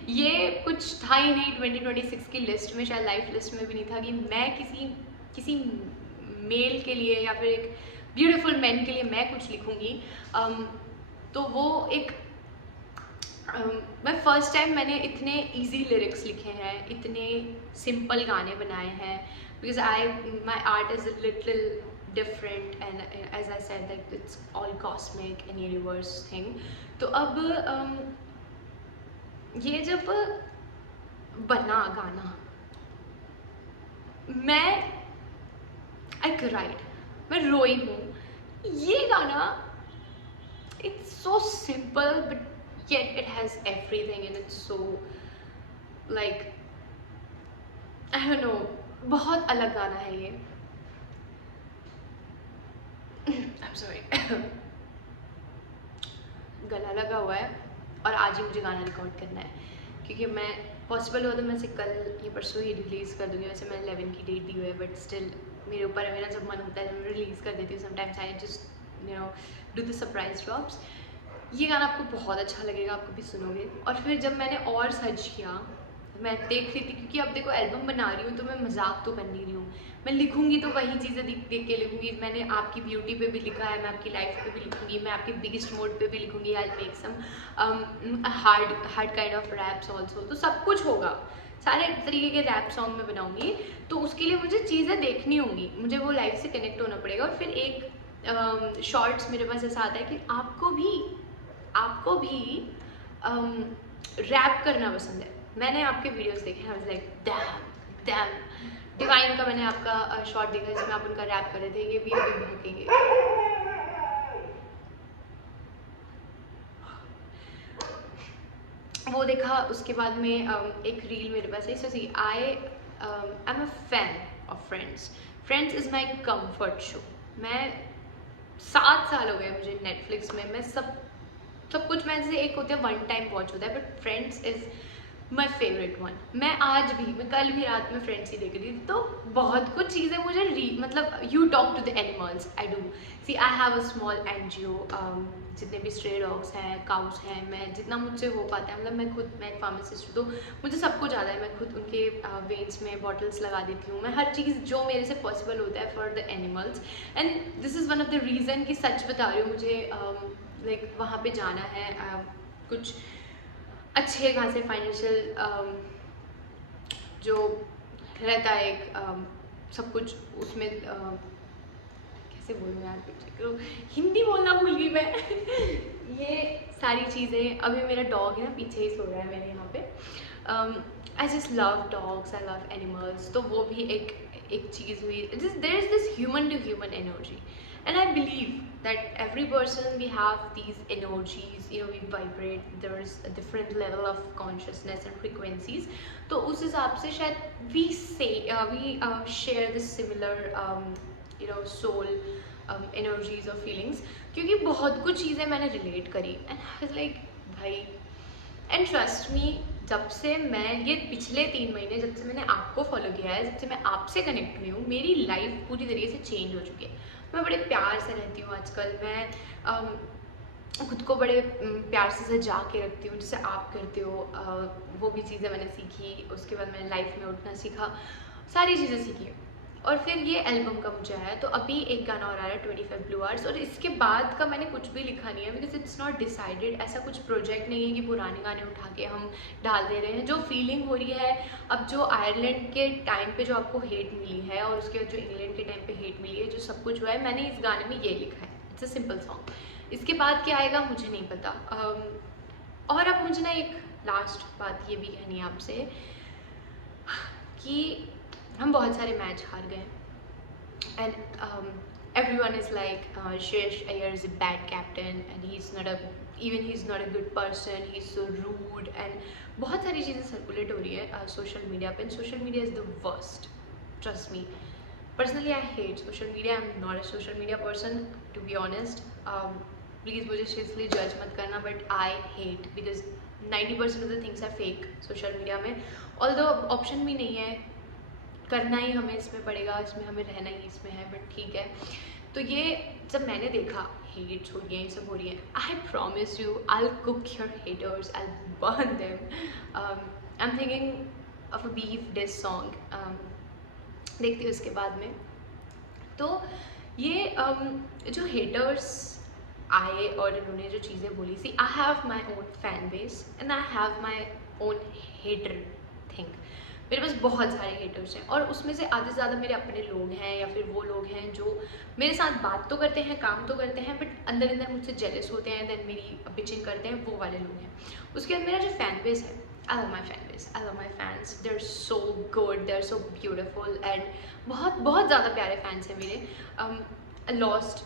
ये कुछ था ही नहीं 2026 की लिस्ट में, शायद लाइफ लिस्ट में भी नहीं था कि मैं किसी मेल के लिए या फिर एक ब्यूटीफुल मैन के लिए मैं कुछ लिखूँगी। तो वो एक मैं फर्स्ट टाइम मैंने इतने इजी लिरिक्स लिखे हैं, इतने सिंपल गाने बनाए हैं, because my art is a little different, and as I said that it's all cosmic and universe thing. तो अब ये जब बना गाना, मैं आई क्राइड, मैं रोई हूँ. ये गाना, it's so simple but yet it has everything and it's so like I don't know, बहुत अलग गाना है ये. I'm sorry. गला लगा हुआ है और आज ही मुझे गाना रिकॉर्ड करना है, क्योंकि मैं पॉसिबल हो तो मैं इसे कल या परसों ही रिलीज़ कर दूँगी. वैसे मैं 11 की डेट दी हुई है, बट स्टिल मेरे ऊपर है, मेरा जब मन होता है मैं रिलीज़ कर देती हूँ. Sometimes I just do the surprise drops. ये गाना आपको बहुत अच्छा लगेगा, आपको भी सुनोगे. और फिर जब मैंने और सर्च किया, मैं देख रही थी, क्योंकि अब देखो एल्बम बना रही हूँ तो मैं मजाक तो कर नहीं रही हूँ, मैं लिखूंगी तो वही चीज़ें देख के लिखूंगी. मैंने आपकी ब्यूटी पे भी लिखा है, मैं आपकी लाइफ पे भी लिखूंगी, मैं आपके बिगेस्ट मोड पे भी लिखूंगी. I make some hard kind of raps also. तो सब कुछ होगा, सारे तरीके के रैप सॉन्ग मैं बनाऊंगी. तो उसके लिए मुझे चीज़ें देखनी होंगी, मुझे वो लाइफ से कनेक्ट होना पड़ेगा. और फिर एक शॉर्ट्स मेरे पास ऐसा आता है कि आपको भी रैप करना पसंद है. मैंने आपके वीडियोस देखे हैं, आई वाज लाइक डैम. डिवाइन का मैंने आपका शॉर्ट देखा जिसमें आप उनका रैप कर रहे थे, ये भी अभी भूकेंगे. वो देखा. उसके बाद में एक रील मेरे पास है. So see I am a fan of Friends is my comfort show. मैं 7 साल हो गए मुझे नेटफ्लिक्स में. मैं सब कुछ, मैं जैसे एक होता है वन टाइम वॉच होता है, but friends is my favourite one. मैं कल भी रात में फ्रेंड्स ही देख रही थी. तो बहुत कुछ चीज़ें मुझे मतलब you talk to the animals. I do see, I have a small NGO. जितने भी स्ट्रे डॉग्स हैं, काउस हैं, मैं जितना मुझसे हो पाता है, मतलब मैं एक फार्मासिस्ट हूँ तो मुझे सब कुछ आता है. मैं खुद उनके वेन्स में बॉटल्स लगा देती हूँ. मैं हर चीज़ जो मेरे से पॉसिबल होता है for the animals. And this is one of the reason कि सच बता रही हूँ, मुझे लाइक वहाँ पे जाना है. कुछ अच्छे खासे फाइनेंशियल जो रहता है एक सब कुछ उसमें कैसे बोलूँ यार, हिंदी बोलना भूल गई मैं. ये सारी चीज़ें. अभी मेरा डॉग है ना, पीछे ही सो रहा है मेरे यहाँ पे. I just love dogs, I love animals. तो वो भी एक चीज़ हुई. There is this human to human energy, and I believe that every person we have these energies, we vibrate, there's a different level of consciousness and frequencies. तो उस हिसाब से शायद we share this similar soul energies or feelings, क्योंकि बहुत कुछ चीज़ें मैंने relate करी and I was like भाई. एंड ट्रस्ट मी, जब से मैं ये पिछले 3 महीने जब से मैंने आपको फॉलो किया है, जब से मैं आपसे कनेक्ट हुई हूँ, मेरी लाइफ पूरी तरीके से चेंज हो चुकी है. मैं बड़े प्यार से रहती हूँ आजकल. मैं खुद को बड़े प्यार से सजा के रखती हूँ, जैसे आप करते हो. वो भी चीज़ें मैंने सीखी. उसके बाद मैंने लाइफ में उठना सीखा, सारी चीज़ें सीखी. और फिर ये एल्बम का मुझे आया. तो अभी एक गाना और आ रहा है 25 Blue Hours, और इसके बाद का मैंने कुछ भी लिखा नहीं है, बिकॉज इट्स नॉट डिसाइडेड. ऐसा कुछ प्रोजेक्ट नहीं है कि पुराने गाने उठा के हम डाल दे रहे हैं. जो फीलिंग हो रही है अब, जो आयरलैंड के टाइम पे जो आपको हेट मिली है, और उसके बाद जो इंग्लैंड के टाइम पे हेट मिली है, जो सब कुछ हुआ है, मैंने इस गाने में ये लिखा है. It's a simple song. इसके बाद क्या आएगा मुझे नहीं पता. और अब मुझे ना एक लास्ट बात ये भी कहनी है आपसे कि हम बहुत सारे मैच हार गए. And everyone is like Shreyas Iyer is a bad captain and he's not a good person, he's so rude, and बहुत सारी चीज़ें सर्कुलेट हो रही है सोशल मीडिया पे. Social media is the worst, trust me. Personally I hate social media. I am not a social media person to be honest. Please मुझे इसलिए जज मत करना, but I hate because 90% of the things are fake social media में. Although option भी नहीं है, करना ही हमें इसमें पड़ेगा, इसमें हमें रहना ही इसमें है, बट ठीक है. तो ये जब मैंने देखा हेट्स हो रही हैं, ये सब हो रही है, I promise you I will cook your haters, I will burn them. I am thinking of a beef dish song. देखती हूँ उसके बाद में. तो ये जो हेटर्स आए और इन्होंने जो चीज़ें बोली, see I have my own fan base and I have my own hater thing. मेरे पास बहुत सारे हेटर्स हैं, और उसमें से आधे से ज़्यादा मेरे अपने लोग हैं या फिर वो लोग हैं जो मेरे साथ बात तो करते हैं, काम तो करते हैं, बट अंदर अंदर मुझसे जेलस होते हैं, देन मेरी बिचिंग करते हैं, वो वाले लोग हैं। उसके बाद मेरा जो फैन बेस है, I love my fan base, I love my fans, they are so good, they are so beautiful, and बहुत बहुत ज़्यादा प्यारे फैंस हैं मेरे। लॉस्ट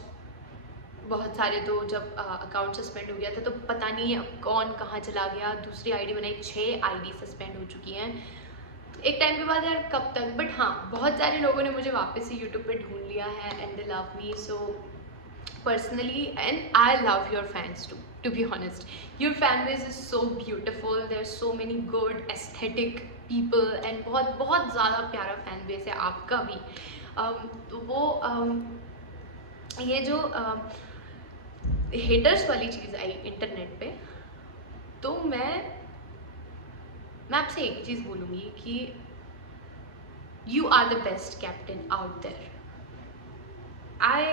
बहुत सारे, तो जब अकाउंट सस्पेंड हो गया था तो पता नहीं अब कौन कहाँ चला गया, दूसरी आईडी बनाई, 6 आईडी सस्पेंड हो चुकी हैं एक टाइम के बाद, यार कब तक। बट हाँ, बहुत सारे लोगों ने मुझे वापस से यूट्यूब पे ढूंढ लिया है, and they love me so personally, and I love your fans to be honest. Your fan base is so beautiful, there are so many good aesthetic people, and बहुत बहुत ज़्यादा प्यारा फैन बेस है आपका भी। तो वो ये जो हेटर्स वाली चीज़ आई इंटरनेट पे, तो मैं आपसे एक चीज़ बोलूँगी कि you are the best captain out there. I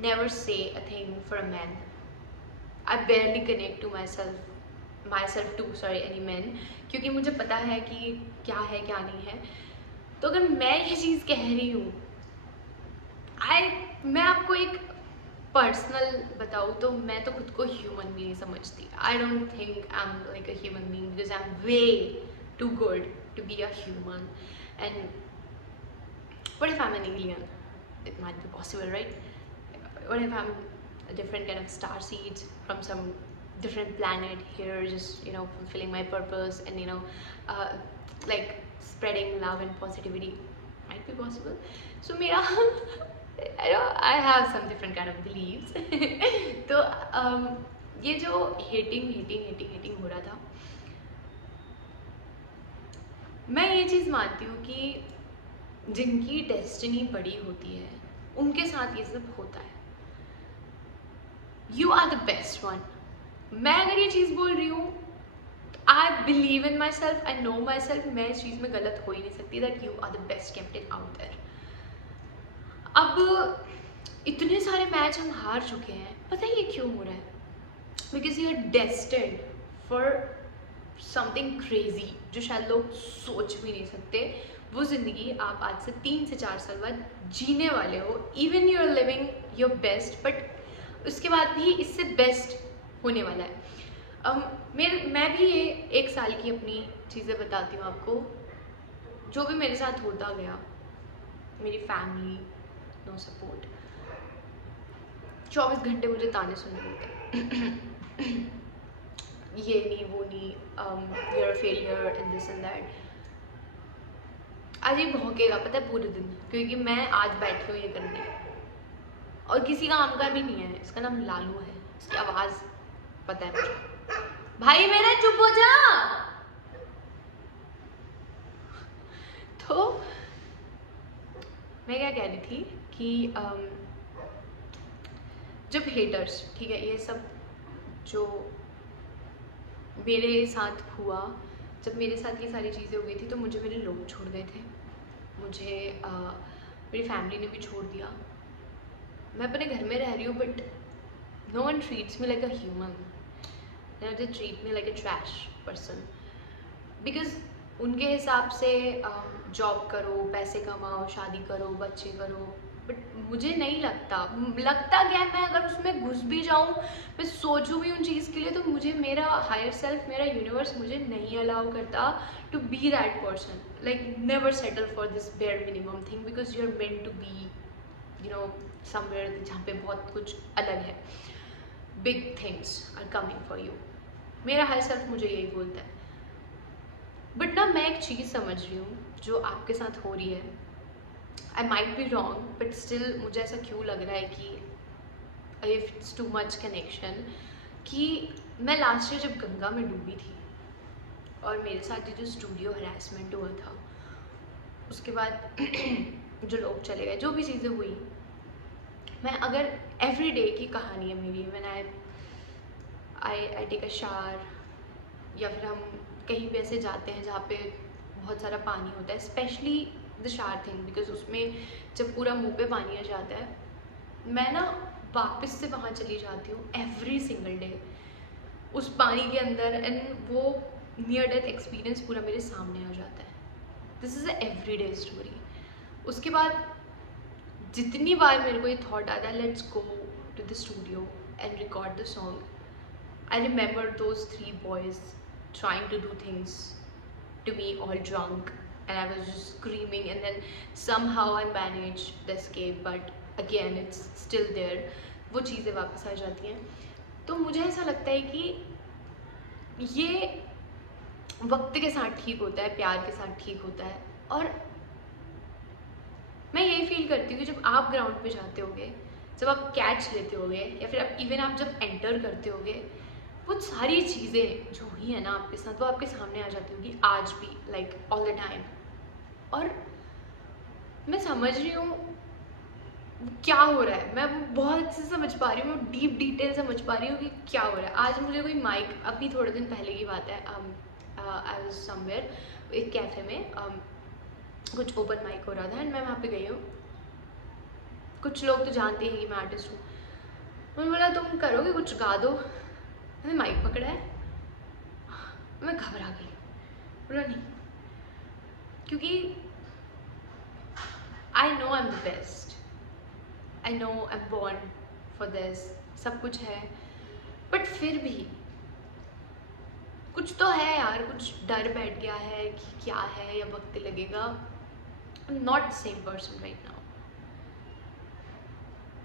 never say a thing for a man, I barely connect to my self to any man, क्योंकि मुझे पता है कि क्या है क्या नहीं है। तो अगर मैं ये चीज़ कह रही हूँ, मैं आपको एक पर्सनल बताऊँ तो मैं तो खुद को ह्यूमन बीइंग समझती। I don't think I am like a human being, because I am way too good to be a human. And what if I am an alien? It might be possible, right? What if I'm a different kind of star seeds from some different planet here, just fulfilling my purpose, and like spreading love and positivity? Might be possible. So mera I have some different kind of beliefs. तो ये जो hating हो रहा था, मैं ये चीज़ मानती हूँ कि जिनकी डेस्टिनी बड़ी होती है उनके साथ ये सब होता है। You are the best one. मैं अगर ये चीज़ बोल रही हूँ, I believe in my self, I know my self, मैं इस चीज़ में गलत हो ही नहीं सकती, that you are the best captain out there. अब इतने सारे मैच हम हार चुके हैं, पता है ये क्यों हो रहा है? Because you are destined for something crazy जो शायद लोग सोच भी नहीं सकते। वो ज़िंदगी आप आज से 3 से 4 साल बाद जीने वाले हो। Even you are living your best, but उसके बाद भी इससे बेस्ट होने वाला है। मैं भी ये 1 साल की अपनी चीज़ें बताती हूँ आपको, जो भी मेरे साथ होता गया। मेरी फैमिली नो सपोर्ट, 24 घंटे मुझे ताने सुनने होते ये नहीं, वो नहीं, you are failure and this and that. आज ये भौंकेगा पता है पूरे दिन, क्योंकि मैं आज बैठी हूँ ये करने, और किसी काम का भी नहीं है। इसका नाम लालू है, इसकी आवाज़ पता है मुझे। भाई मेरा चुप हो जा। तो मैं क्या कह रही थी कि जब हेटर्स, ठीक है, ये सब जो मेरे साथ हुआ, जब मेरे साथ ये सारी चीज़ें हो गई थी, तो मुझे मेरे लोग छोड़ गए थे, मुझे मेरी फैमिली ने भी छोड़ दिया। मैं अपने घर में रह रही हूँ, but no one treats me like a human, they treat me like a trash person. Because उनके हिसाब से जॉब करो, पैसे कमाओ, शादी करो, बच्चे करो, बट मुझे नहीं लगता क्या मैं अगर उसमें घुस भी जाऊँ, मैं सोचूँ भी उन चीज़ के लिए, तो मुझे मेरा हायर सेल्फ, मेरा यूनिवर्स मुझे नहीं अलाउ करता to be that person. Like never settle for this bare minimum thing, because you are meant to be somewhere जहाँ पे बहुत कुछ अलग है। Big things are coming for you. मेरा हायर सेल्फ मुझे यही बोलता है। बट ना, मैं एक चीज़ समझ रही हूँ जो आपके साथ हो रही है। I might be wrong, but still मुझे ऐसा क्यों लग रहा है कि if it's too much connection, कि मैं लास्ट ईयर जब गंगा में डूबी थी और मेरे साथ ये जो स्टूडियो हरासमेंट हुआ था, उसके बाद जो लोग चले गए, जो भी चीज़ें हुई, मैं अगर एवरी डे की कहानी है मेरी, when I take a shower, या फिर हम कहीं पे ऐसे जाते हैं जहाँ पे बहुत सारा पानी होता है, specially the shower thing, because उसमें जब पूरा मुंह पे पानी आ जाता है, मैं ना वापस से वहाँ चली जाती हूँ एवरी सिंगल डे उस पानी के अंदर, एंड वो नियर डेथ एक्सपीरियंस पूरा मेरे सामने आ जाता है। This is a everyday story. उसके बाद जितनी बार मेरे को ये थॉट आता है let's go to the studio and record the song, I remember those 3 boys trying to do things to me all drunk and I was just screaming and then somehow I managed the escape but again it's still there, वो चीज़ें वापस आ जाती हैं। तो मुझे ऐसा लगता है कि ये वक्त के साथ ठीक होता है, प्यार के साथ ठीक होता है। और मैं यही फील करती हूँ कि जब आप ग्राउंड पे जाते होगे, जब आप कैच लेते होगे या फिर आप इवन आप जब एंटर करते होगे, वो सारी चीज़ें जो हुई है ना आपके साथ वो आपके सामने आ जाती होगी आज भी, लाइक ऑल द टाइम। और मैं समझ रही हूँ क्या हो रहा है, मैं बहुत अच्छे से समझ पा रही हूँ, डीप डिटेल समझ पा रही हूँ कि क्या हो रहा है। आज मुझे कोई माइक, अभी थोड़े दिन पहले की बात है, आई वाज समवेयर, एक कैफ़े में कुछ ओपन माइक हो रहा था एंड मैं वहाँ पे गई हूँ। कुछ लोग तो जानते हैं कि मैं आर्टिस्ट हूँ। उन्होंने बोला तुम करोगे, कुछ गा दो। मैंने माइक पकड़ा है, मैं घबरा गई, बोला नहीं, क्योंकि आई know I am the best, I know I am born for this, सब कुछ है, बट फिर भी कुछ तो है यार, कुछ डर बैठ गया है कि क्या है या वक्त लगेगा। आई am not the same person right now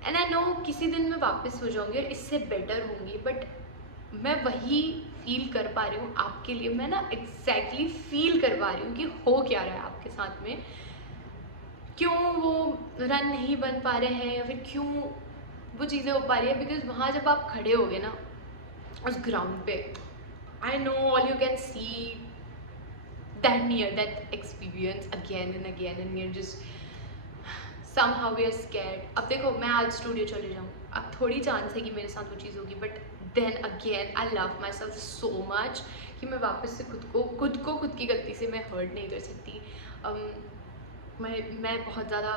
and I know किसी दिन मैं वापस हो जाऊंगी और इससे बेटर होंगी, बट मैं वही फील कर पा रही हूँ आपके लिए। मैं ना एग्जैक्टली फील कर पा रही हूँ कि हो क्या रहा है आपके साथ में, क्यों वो रन नहीं बन पा रहे हैं या फिर क्यों वो चीज़ें हो पा रही है। बिकॉज वहाँ जब आप खड़े होगे ना उस ग्राउंड पे, I know all you can see that near that experience again and again and you're just somehow we are scared। अब देखो मैं आज स्टूडियो चले जाऊँ, अब थोड़ी चांस है कि मेरे साथ वो चीज़ होगी, but then again I love my self so much कि मैं वापस से खुद की गलती से मैं हर्ट नहीं कर सकती। मैं बहुत ज़्यादा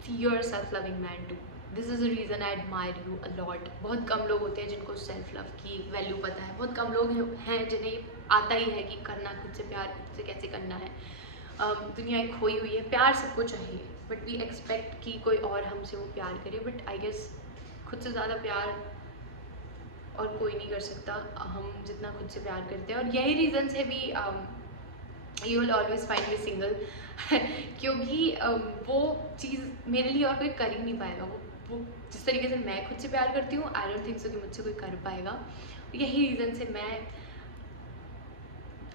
fear self loving man too, this is the reason I admire you a lot. बहुत कम लोग होते हैं जिनको सेल्फ लव की वैल्यू पता है, बहुत कम लोग हैं जिन्हें आता ही है कि करना खुद से प्यार खुद से कैसे करना है। दुनिया एक खोई हुई है, प्यार सबको चाहिए, बट वी एक्सपेक्ट कि कोई और हमसे वो प्यार करे, बट आई गेस खुद से ज़्यादा प्यार और कोई नहीं कर सकता हम जितना खुद से प्यार करते हैं। और यही रीज़न है भी you will always find me single क्योंकि वो चीज़ मेरे लिए और कोई कर ही नहीं पाएगा। वो जिस तरीके से मैं खुद से प्यार करती हूँ, आई डोंट थिंक सो कि मुझसे कोई कर पाएगा। यही रीज़न से मैं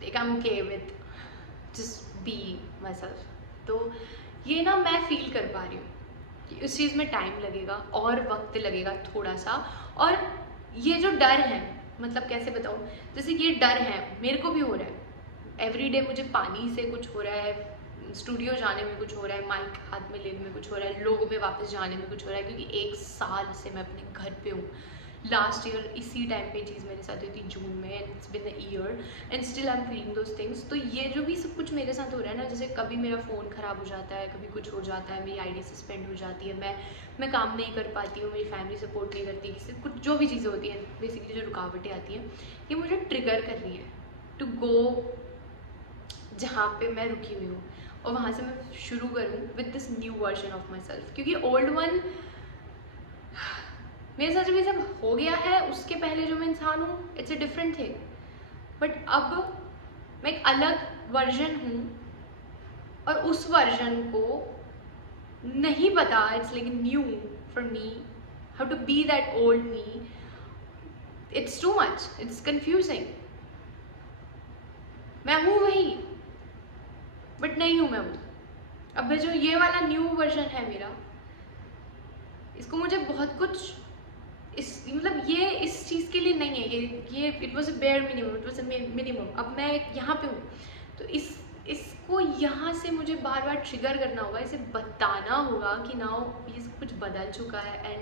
I am okay with just be my self. तो ये ना मैं फील कर पा रही हूँ कि उस चीज़ में टाइम लगेगा और वक्त लगेगा थोड़ा सा। और ये जो डर है, मतलब कैसे बताऊँ, जैसे ये डर है मेरे को भी हो रहा है, एवरी डे मुझे पानी से कुछ हो रहा है, स्टूडियो जाने में कुछ हो रहा है, माइक हाथ में लेने में कुछ हो रहा है, लोगों में वापस जाने में कुछ हो रहा है, क्योंकि 1 साल से मैं अपने घर पे हूँ। लास्ट ईयर इसी टाइम पे चीज़ मेरे साथ हुई थी, जून में, and it's been a year and still I am feeling those things. तो ये जो भी सब कुछ मेरे साथ हो रहा है ना, जैसे कभी मेरा फ़ोन ख़राब हो जाता है, कभी कुछ हो जाता है, मेरी आईडी सस्पेंड हो जाती है, मैं काम नहीं कर पाती हूँ, मेरी फैमिली सपोर्ट नहीं करती, किसी कुछ जो भी चीज़ें होती हैं, बेसिकली जो रुकावटें आती हैं, ये मुझे ट्रिगर कर रही हैं टू गो जहाँ पे मैं रुकी हुई हूँ और वहाँ से मैं शुरू करूँ with this new version of my self. क्योंकि ओल्ड वन मेरे साथ जब ये सब हो गया है, उसके पहले जो मैं इंसान हूँ it's a different thing, but अब मैं एक अलग वर्जन हूँ और उस वर्जन को नहीं पता, it's like new for me how to be that old me. It's too much, it's confusing. मैं हूँ वही बट नहीं हूँ मैं वो। अब जो ये वाला न्यू वर्जन है मेरा, इसको मुझे बहुत कुछ मतलब ये इस चीज़ के लिए नहीं है, ये it was a bare minimum, it was a minimum. अब मैं यहाँ पे हूँ तो इसको यहाँ से मुझे बार बार ट्रिगर करना होगा, इसे बताना होगा कि नाउ ये सब कुछ बदल चुका है एंड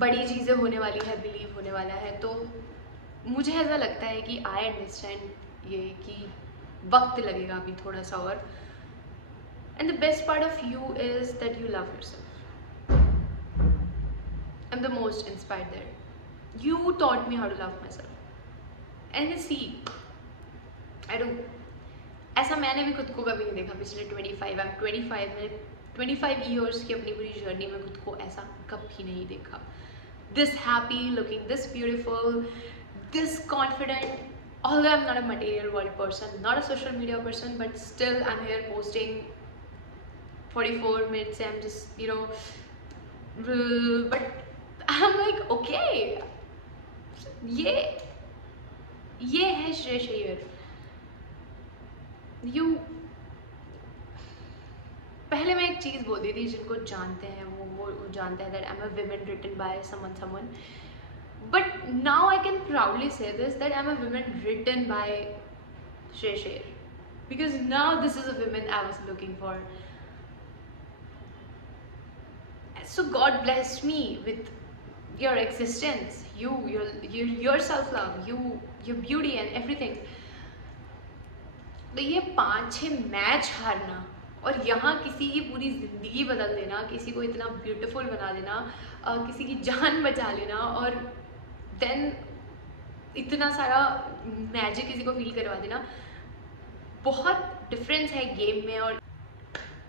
बड़ी चीज़ें होने वाली है, बिलीव होने वाला है। तो मुझे ऐसा लगता है कि आई अंडरस्टैंड ये कि वक्त लगेगा अभी थोड़ा सा और। And the best part of you is that you love yourself. I'm the most inspired there. You taught me how to love myself. And see, I do. ऐसा मैंने भी खुद को कभी नहीं देखा पिछले 25 मैंने 25 ईयर्स की अपनी पूरी जर्नी में खुद को ऐसा कभी नहीं देखा. This happy, looking this beautiful, this confident. Although I'm not a material world person, not a social media person, but still I'm here posting 44 minutes. I'm just, but I'm like, okay, ये है श्रेयस अय्यर. पहले मैं एक चीज़ बोलती थी, जिनको जानते हैं वो जानते हैं, that I'm a woman written by someone. But now I can proudly say this, that I'm a woman written by Shreyas Iyer, because now this is a woman I was looking for. So God blessed me with your existence, your self-love, your beauty and everything. तो ये 5-6 match हारना और यहाँ किसी की पूरी ज़िंदगी बदल देना, किसी को इतना ब्यूटीफुल बना देना, किसी की जान बचा लेना, और देन इतना सारा मैजिक किसी को फील करवा देना, बहुत डिफरेंस है गेम में. और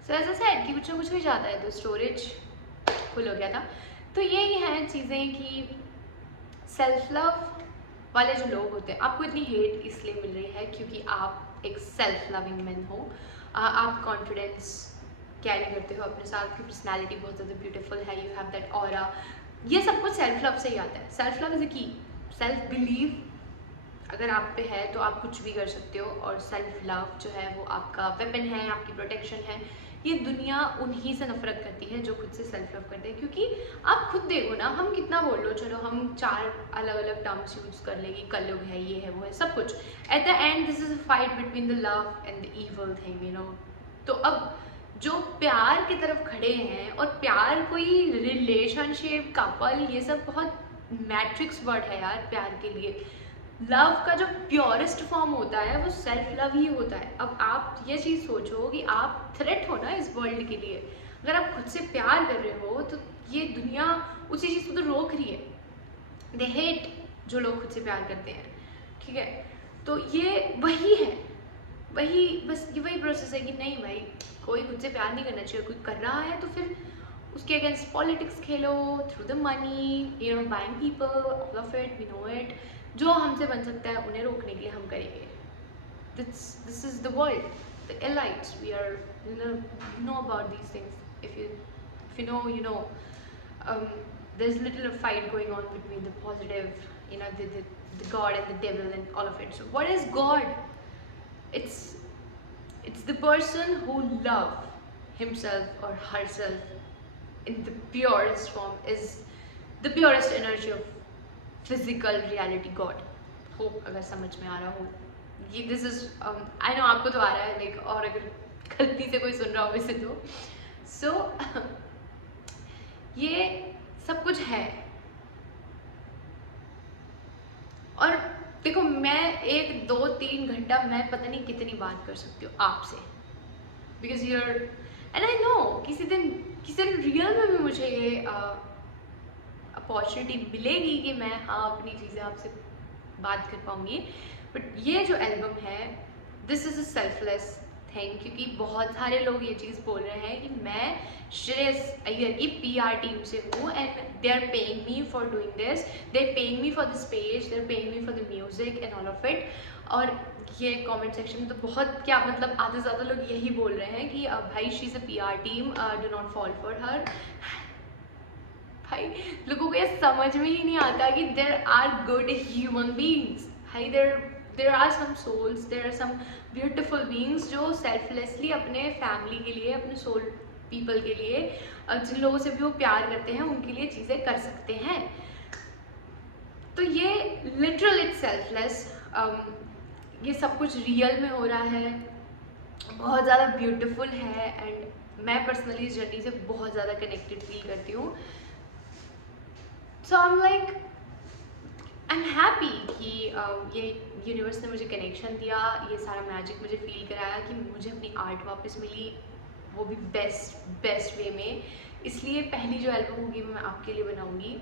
सो ऐसा सेड कि कुछ ना कुछ भी जाता है तो स्टोरेज फुल हो गया था. तो यही हैं चीज़ें कि सेल्फ लव वाले जो लोग होते हैं, आपको इतनी हेट इसलिए मिल रही है क्योंकि आप एक सेल्फ लविंग मैन हो. आप कॉन्फिडेंस कैरी करते हो अपने साथ, की पर्सनैलिटी बहुत ज़्यादा ब्यूटीफुल है, यू हैव दैट ऑरा. ये सब कुछ सेल्फ लव से ही आता है. सेल्फ लव इज़ अ की. सेल्फ बिलीव अगर आप पे है तो आप कुछ भी कर सकते हो, और सेल्फ लव जो है वो आपका वेपन है, आपकी प्रोटेक्शन है. ये दुनिया उन्हीं से नफरत करती है जो खुद से सेल्फ लव करते हैं. क्योंकि आप खुद देखो ना, हम कितना बोल लो, चलो हम 4 अलग अलग टर्म्स यूज़ कर लेंगे, कलयुग है, ये है, वो है, सब कुछ. At the end this is a fight between the love and the evil thing, तो अब जो प्यार की तरफ खड़े हैं, और प्यार कोई रिलेशनशिप, कपल, ये सब बहुत मैट्रिक्स वर्ड है यार प्यार के लिए. लव का जो प्योरेस्ट फॉर्म होता है वो सेल्फ लव ही होता है. अब आप ये चीज़ सोचो कि आप थ्रेट हो ना इस वर्ल्ड के लिए. अगर आप खुद से प्यार कर रहे हो तो ये दुनिया उसी चीज़ को तो रोक रही है. दे हेट जो लोग खुद से प्यार करते हैं, ठीक है. तो ये वही है, बस ये वही प्रोसेस है कि नहीं भाई, कोई खुद से प्यार नहीं करना चाहिए. कोई कर रहा है तो फिर उसके अगेंस्ट पॉलिटिक्स खेलो, through the money, buying people, all of it, we know it. जो हमसे बन सकता है उन्हें रोकने के लिए हम करेंगे. This is the world, the elites, we are know about these things. If you know there's little a fight going on between the positive, the God and the devil and all of it. So what is God? It's the person who love himself or herself in the purest form, is the purest energy of physical reality. God. Hope अगर समझ में आ रहा हो. ये this is I know आपको तो आ रहा है, like, और अगर गलती से कोई सुन रहा हो वैसे तो. So ये सब कुछ है. और देखो, मैं 1, 2, 3 घंटा मैं पता नहीं कितनी बात कर सकती हूँ आपसे, because you're and I know किसी दिन रियल में भी मुझे ये अपॉर्चुनिटी मिलेगी कि मैं अपनी चीज़ें आपसे बात कर पाऊँगी. बट ये जो एल्बम है, this is a selfless thing, क्योंकि बहुत सारे लोग ये चीज़ बोल रहे हैं कि मैं श्रेयस अय्यर की PR टीम से हूँ, and they are paying me for doing this, they are paying me for the space, they are paying me for the music and all of it. और ये कमेंट सेक्शन में तो बहुत, क्या मतलब, आधे से ज़्यादा लोग यही बोल रहे हैं कि भाई she is a PR team, do not fall for her. भाई लोगों को ये समझ में ही नहीं आता कि there are good human beings. भाई there are some souls, there are some beautiful beings जो सेल्फलेसली अपने फैमिली के लिए, अपने सोल पीपल के लिए, जिन लोगों से भी वो प्यार करते हैं उनके लिए चीज़ें कर सकते हैं. तो ये लिटरल इट्स सेल्फलेस. ये सब कुछ रियल में हो रहा है, बहुत ज़्यादा ब्यूटीफुल है, एंड मैं पर्सनली इस जर्नी से बहुत ज़्यादा कनेक्टेड फील करती हूँ. So I am like, I am happy कि ये यूनिवर्स ने मुझे कनेक्शन दिया, ये सारा मैजिक मुझे फील कराया कि मुझे अपनी आर्ट वापस मिली, वो भी बेस्ट वे में. इसलिए पहली जो एल्बम होगी वो मैं आपके लिए बनाऊंगी.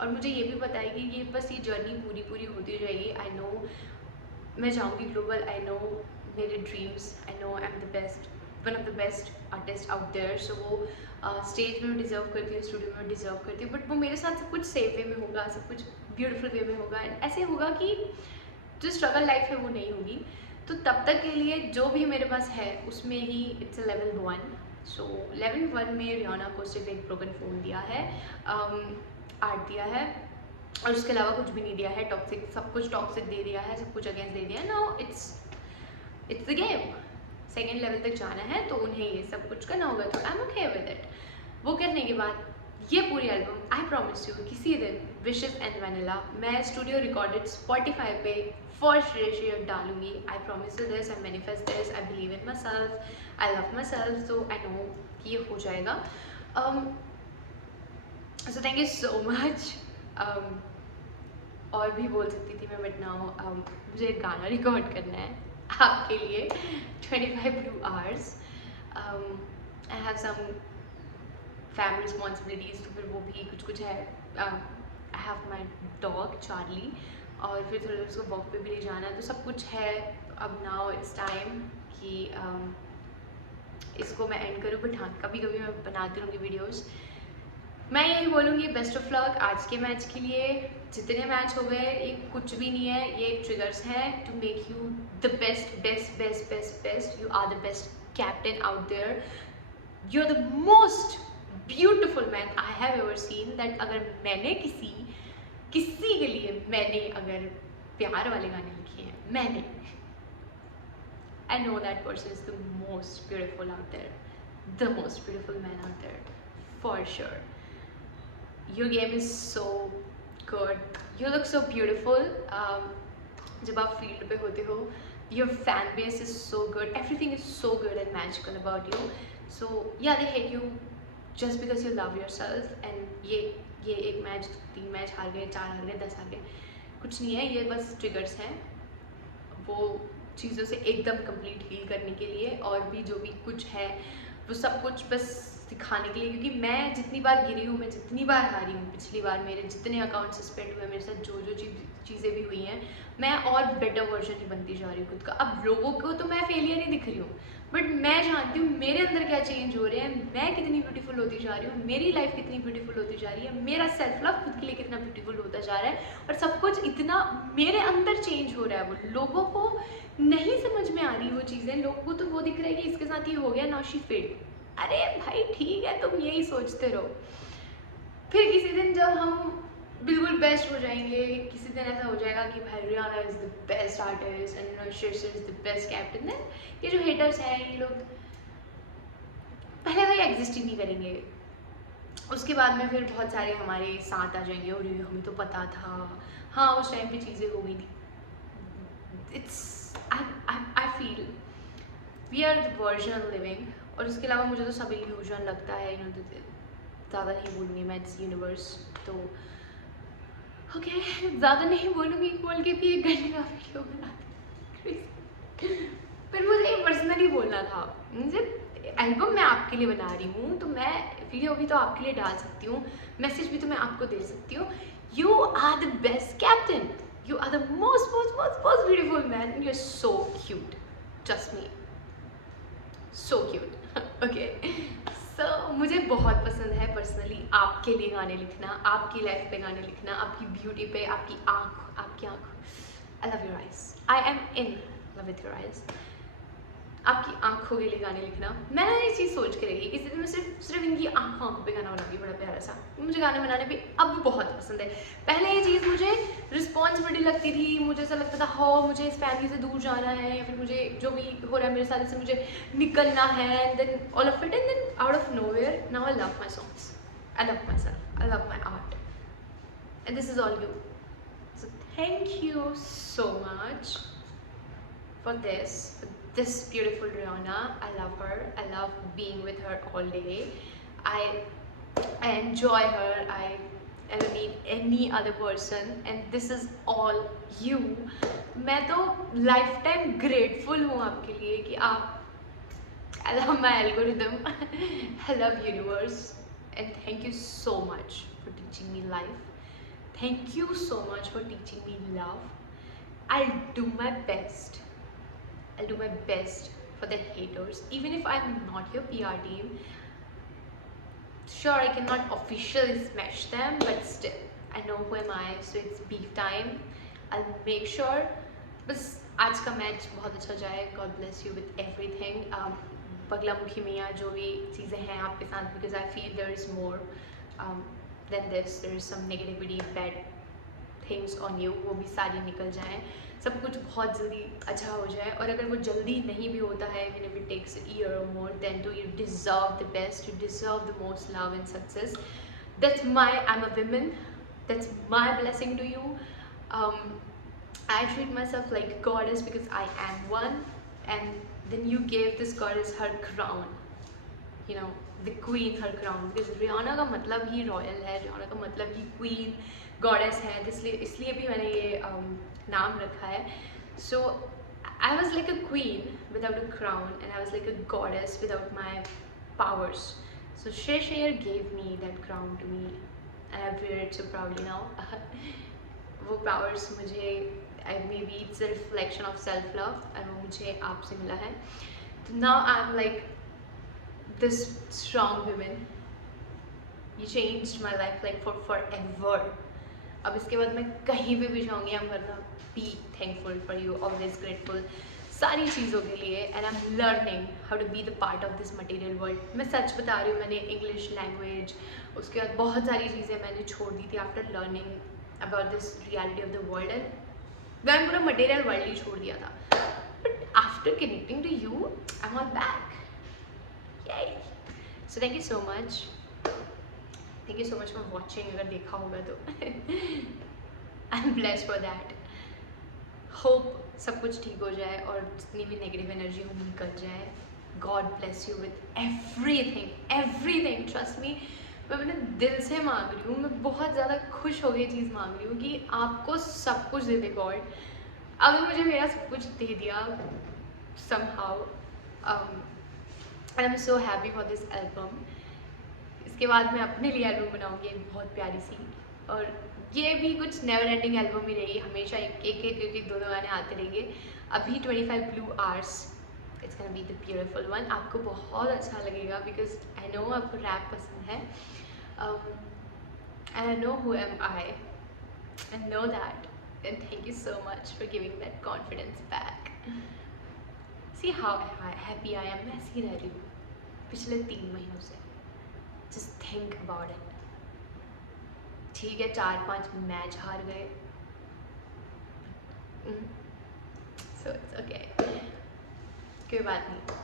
और मुझे ये भी पता है कि ये बस ये जर्नी पूरी होती जाएगी. आई नो मैं जाऊंगी ग्लोबल, आई नो मेरे dreams, I know I am the best, one of the best artist out there, so वो स्टेज में डिज़र्व करती हूँ, स्टूडियो में डिज़र्व करती हूँ, बट वो मेरे साथ सब कुछ सेफ वे में होगा, सब कुछ ब्यूटीफुल वे में होगा, ऐसे होगा कि जो स्ट्रगल लाइफ है वो नहीं होगी। तो तब तक के लिए जो भी मेरे पास है उसमें ही it's a level 1। So level 1 में रियाना को सिर्फ एक ब्रोकन फ़ोन दिया है, आर्ट दिया है, और उसके अलावा कुछ भी नहीं दिया है। टॉक्सिक, सब कुछ टॉक्सिक दे दिया है, सब कुछ अगेंस्ट दे दिया है। Now it's the game, second level तक जाना है तो उन्हें ये सब कुछ करना होगा, तो I am okay with it. वो करने के बाद ये पूरी एल्बम आई प्रॉमिस यू किसी दिन विशेस एंड वैनिला मैं स्टूडियो रिकॉर्डेड स्पॉटिफाई पे फर्स्ट रेशियो डालूंगी। I promise you this, I manifest this, I believe in my self, I love my self, so I know कि ये हो जाएगा। सो thank you so much. और भी बोल सकती थी मैं, बट नाउ मुझे एक गाना रिकॉर्ड करना है आपके लिए 25 blue hours. I have some family responsibilities, तो फिर वो भी कुछ है। I have my dog Charlie, और फिर थोड़ा उसको वॉक पे भी ले जाना है, तो सब कुछ है। अब नाउ इट्स टाइम कि इसको मैं एंड करूँ, बट हाँ कभी कभी मैं बनाती रहूँगी वीडियोज़। मैं यही बोलूँगी बेस्ट ऑफ लक आज के मैच के लिए। जितने मैच हो गए ये कुछ भी नहीं है, ये ट्रिगर्स हैं to make you the best best best best best. You are the best captain out there, you are the most beautiful man I have ever seen. That अगर मैंने किसी के लिए मैंने अगर प्यार वाले गाने लिखे हैं, मैंने, I know that person is the most beautiful out there, the most beautiful man out there, for sure. Your game is so good, you look so beautiful. जब आप फील्ड पे होते हो, your fan base is so good, everything is so good and magical about you. So yeah, they hate you just because you love yourself. And ये एक match, 3 match हार गए, 4 हार गए, 10 हार गए, कुछ नहीं है, ये बस ट्रिगर्स हैं वो चीज़ों से एकदम कंप्लीट हील करने के लिए। और भी जो भी कुछ है वो सब कुछ बस सिखाने के लिए, क्योंकि मैं जितनी बार गिरी हूँ, मैं जितनी बार हारी हूँ, पिछली बार मेरे जितने अकाउंट सस्पेंड हुए, मेरे साथ जो चीज़ें भी हुई हैं, मैं और बेटर वर्जन ही बनती जा रही हूँ खुद का। अब लोगों को तो मैं फेलियर ही दिख रही हूँ, बट मैं जानती हूँ मेरे अंदर क्या चेंज हो रहे हैं, मैं कितनी ब्यूटीफुल होती जा रही हूँ, मेरी लाइफ कितनी ब्यूटीफुल होती जा रही है, मेरा सेल्फ लव खुद के लिए कितना ब्यूटीफुल होता जा रहा है, और सब कुछ इतना मेरे अंदर चेंज हो रहा है। वो लोगों को नहीं समझ में आ रही वो चीज़ें, लोगों को तो वो दिख रहा है कि इसके साथ ये हो गया, नाउ शी फेल्ड। अरे भाई ठीक है, तुम यही सोचते रहो। फिर किसी दिन जब हम बिल्कुल बेस्ट हो जाएंगे, किसी दिन ऐसा हो जाएगा कि भाई Riyana is the best artist and Shirsh is the best captain, then ये जो हेटर्स हैं ये लोग पहले भाई एग्जिस्ट ही नहीं करेंगे। उसके बाद में फिर बहुत सारे हमारे साथ आ जाएंगे, और हमें तो पता था, हाँ उस टाइम पे चीज़ें हो गई थी। It's I feel we are the version living. और उसके अलावा मुझे तो सब इल्यूजन लगता है, ज़्यादा नहीं बोलूँगी मैं, इट्स यूनिवर्स। तो ओके ज़्यादा नहीं बोलूँगी बोल के भी 1 घंटे का वीडियो बना दी। पर मुझे ये पर्सनली बोलना था, मुझे एल्बम मैं आपके लिए बना रही हूँ, तो मैं वीडियो भी तो आपके लिए डाल सकती हूँ, मैसेज भी तो मैं आपको दे सकती हूँ। You are the best captain, you are the most beautiful man, and you're so cute, just me, so cute. Okay, so मुझे बहुत पसंद है पर्सनली आपके लिए गाने लिखना, आपकी लाइफ पे गाने लिखना, आपकी ब्यूटी पे, आपकी आँख। I love your eyes, I am in love with your eyes. आपकी आँखों के लिए गाने लिखना, मैंने ये चीज़ सोच के रखी किसी दिन मैं सिर्फ इनकी आँखों पे गाना बनाऊंगी, बड़ा प्यारा सा। मुझे गाने बनाने भी अब बहुत पसंद है। पहले ये चीज़ मुझे रिस्पॉन्सिबिलिटी लगती थी, मुझे ऐसा लगता था हाँ मुझे इस फैमिली से दूर जाना है, या फिर मुझे जो भी हो रहा है मेरे साथ इससे मुझे निकलना है, then all of it, and then out of nowhere now I love my songs, I love my self, I love my art, and this is all you. So thank you so much for this beautiful Rihanna. I love her, I love being with her all day, I enjoy her, I don't need any other person, and this is all you. मैं तो life time grateful हूँ आपके लिए कि आप I love my algorithm, I love universe, and thank you so much for teaching me life, thank you so much for teaching me love. I'll do my best I'll do my best for the haters. Even if I'm not your PR team, sure, I cannot officially smash them, but still, I know who am I, so it's beef time. I'll make sure. बस आज का match बहुत अच्छा जाए. God bless you with everything. बगला मुखी मियाँ जो भी चीज़ें हैं आपके साथ, because I feel there is more than this. There is some negativity, bad things on you, वो भी सारी निकल जाएँ. सब कुछ बहुत जल्दी अच्छा हो जाए. और अगर वो जल्दी नहीं भी होता है, even if it takes a year or more, then do you deserve the best. You deserve the most love and success. I'm a woman. That's my blessing to you. I treat myself like a goddess because I am one, and then you gave this goddess her crown, you know, the queen her crown, because Riyana का मतलब ही royal है, रियाना का मतलब ही queen goddess है, इसलिए भी मैंने ये नाम रखा है. So I was like a queen without a crown, and I was like a goddess without my powers. So Shreya gave me that crown to me, and I wear it so proudly now. वो powers मुझे maybe it's a reflection of self love, and वो मुझे आपसे मिला है. So now I'm like this strong woman. You changed my life like for forever. अब इसके बाद मैं कहीं भी जाऊँगी, I'm gonna be thankful for you, always grateful सारी चीज़ों के लिए. And I'm learning how to be the part of this material world. मैं सच बता रही हूँ, मैंने English language, उसके बाद बहुत सारी चीज़ें मैंने छोड़ दी थी after learning about this reality of the world, and मैंने पूरा material world ही छोड़ दिया था. But after connecting to you, I'm all back. Yay! So thank you so much. Thank you so much for watching. अगर देखा होगा तो I'm blessed for that. Hope सब कुछ ठीक हो जाए और जितनी भी नेगेटिव एनर्जी हो निकल जाए. God bless you with everything, everything. Trust me. मैं अपने दिल से मांग रही हूँ. मैं बहुत ज़्यादा खुश हो गई चीज़ मांग रही हूँ कि आपको सब कुछ दे दे गॉड. अगर मुझे मेरा सब कुछ दे दिया somehow, and I'm so happy for this album. इसके बाद मैं अपने लिए एल्बम बनाऊंगी एक बहुत प्यारी सी, और ये भी कुछ नेवर एंडिंग एल्बम ही रहेगी. हमेशा एक दो गाने आते रहेंगे. अभी 25 Blue Hours, it's gonna be the beautiful one. आपको बहुत अच्छा लगेगा बिकॉज आई नो आपको रैप पसंद है, and I know who am I, and know that, and thank you so much for giving that confidence back. See how happy I am. मैं ऐसी रह रही हूँ पिछले 3 महीनों से. Just think about it. ठीक है 4-5 मैच हार गए, so it's okay. कोई बात नहीं,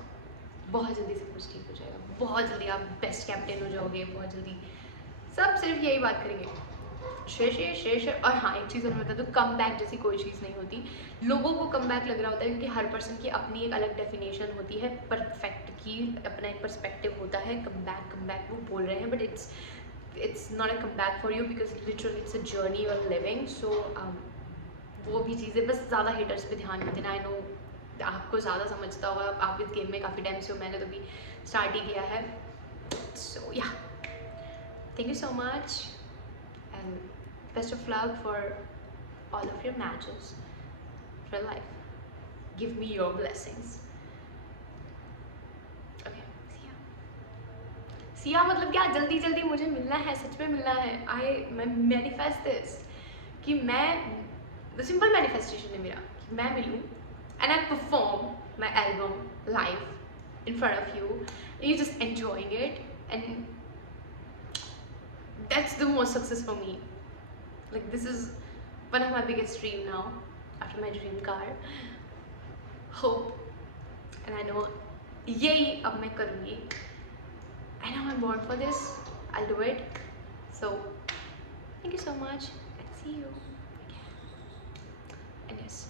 बहुत जल्दी सब कुछ ठीक हो जाएगा. बहुत जल्दी आप बेस्ट कैप्टन हो जाओगे. बहुत जल्दी सब सिर्फ यही बात करेंगे, शेर. और हाँ, एक चीज़ और मैं बता दूँ, कम बैक जैसी कोई चीज़ नहीं होती. लोगों को कम बैक लग रहा होता है क्योंकि हर पर्सन की अपनी एक अलग डेफिनेशन होती है परफेक्ट की, अपना एक पर्सपेक्टिव होता है. कम बैक वो बोल रहे हैं, but it's not a come back for you because literally it's a journey और लिविंग. सो वो भी चीज़ें बस ज़्यादा हेटर्स पे ध्यान मत देना. आई नो आपको ज़्यादा समझता होगा, आप इस गेम में काफ़ी टाइम से हो, मैंने तो भी स्टार्ट ही किया है. सो या, thank you so much and best of luck for all of your matches for life. Give me your blessings. Okay, Siya मतलब क्या, जल्दी जल्दी मुझे मिलना है, सच में मिलना है. मैं मैनिफेस्ट दिस कि मैं, द सिंपल मैनिफेस्टेशन है मेरा कि मैं मिलूँ and I perform my album live in front of you and you're just enjoying it, and that's the most success for me. Like this is one of my biggest dream now after my dream car. Hope, and I know यही अब मैं करूँगी. I know I'm born for this. I'll do it. So thank you so much and see you again. And yes,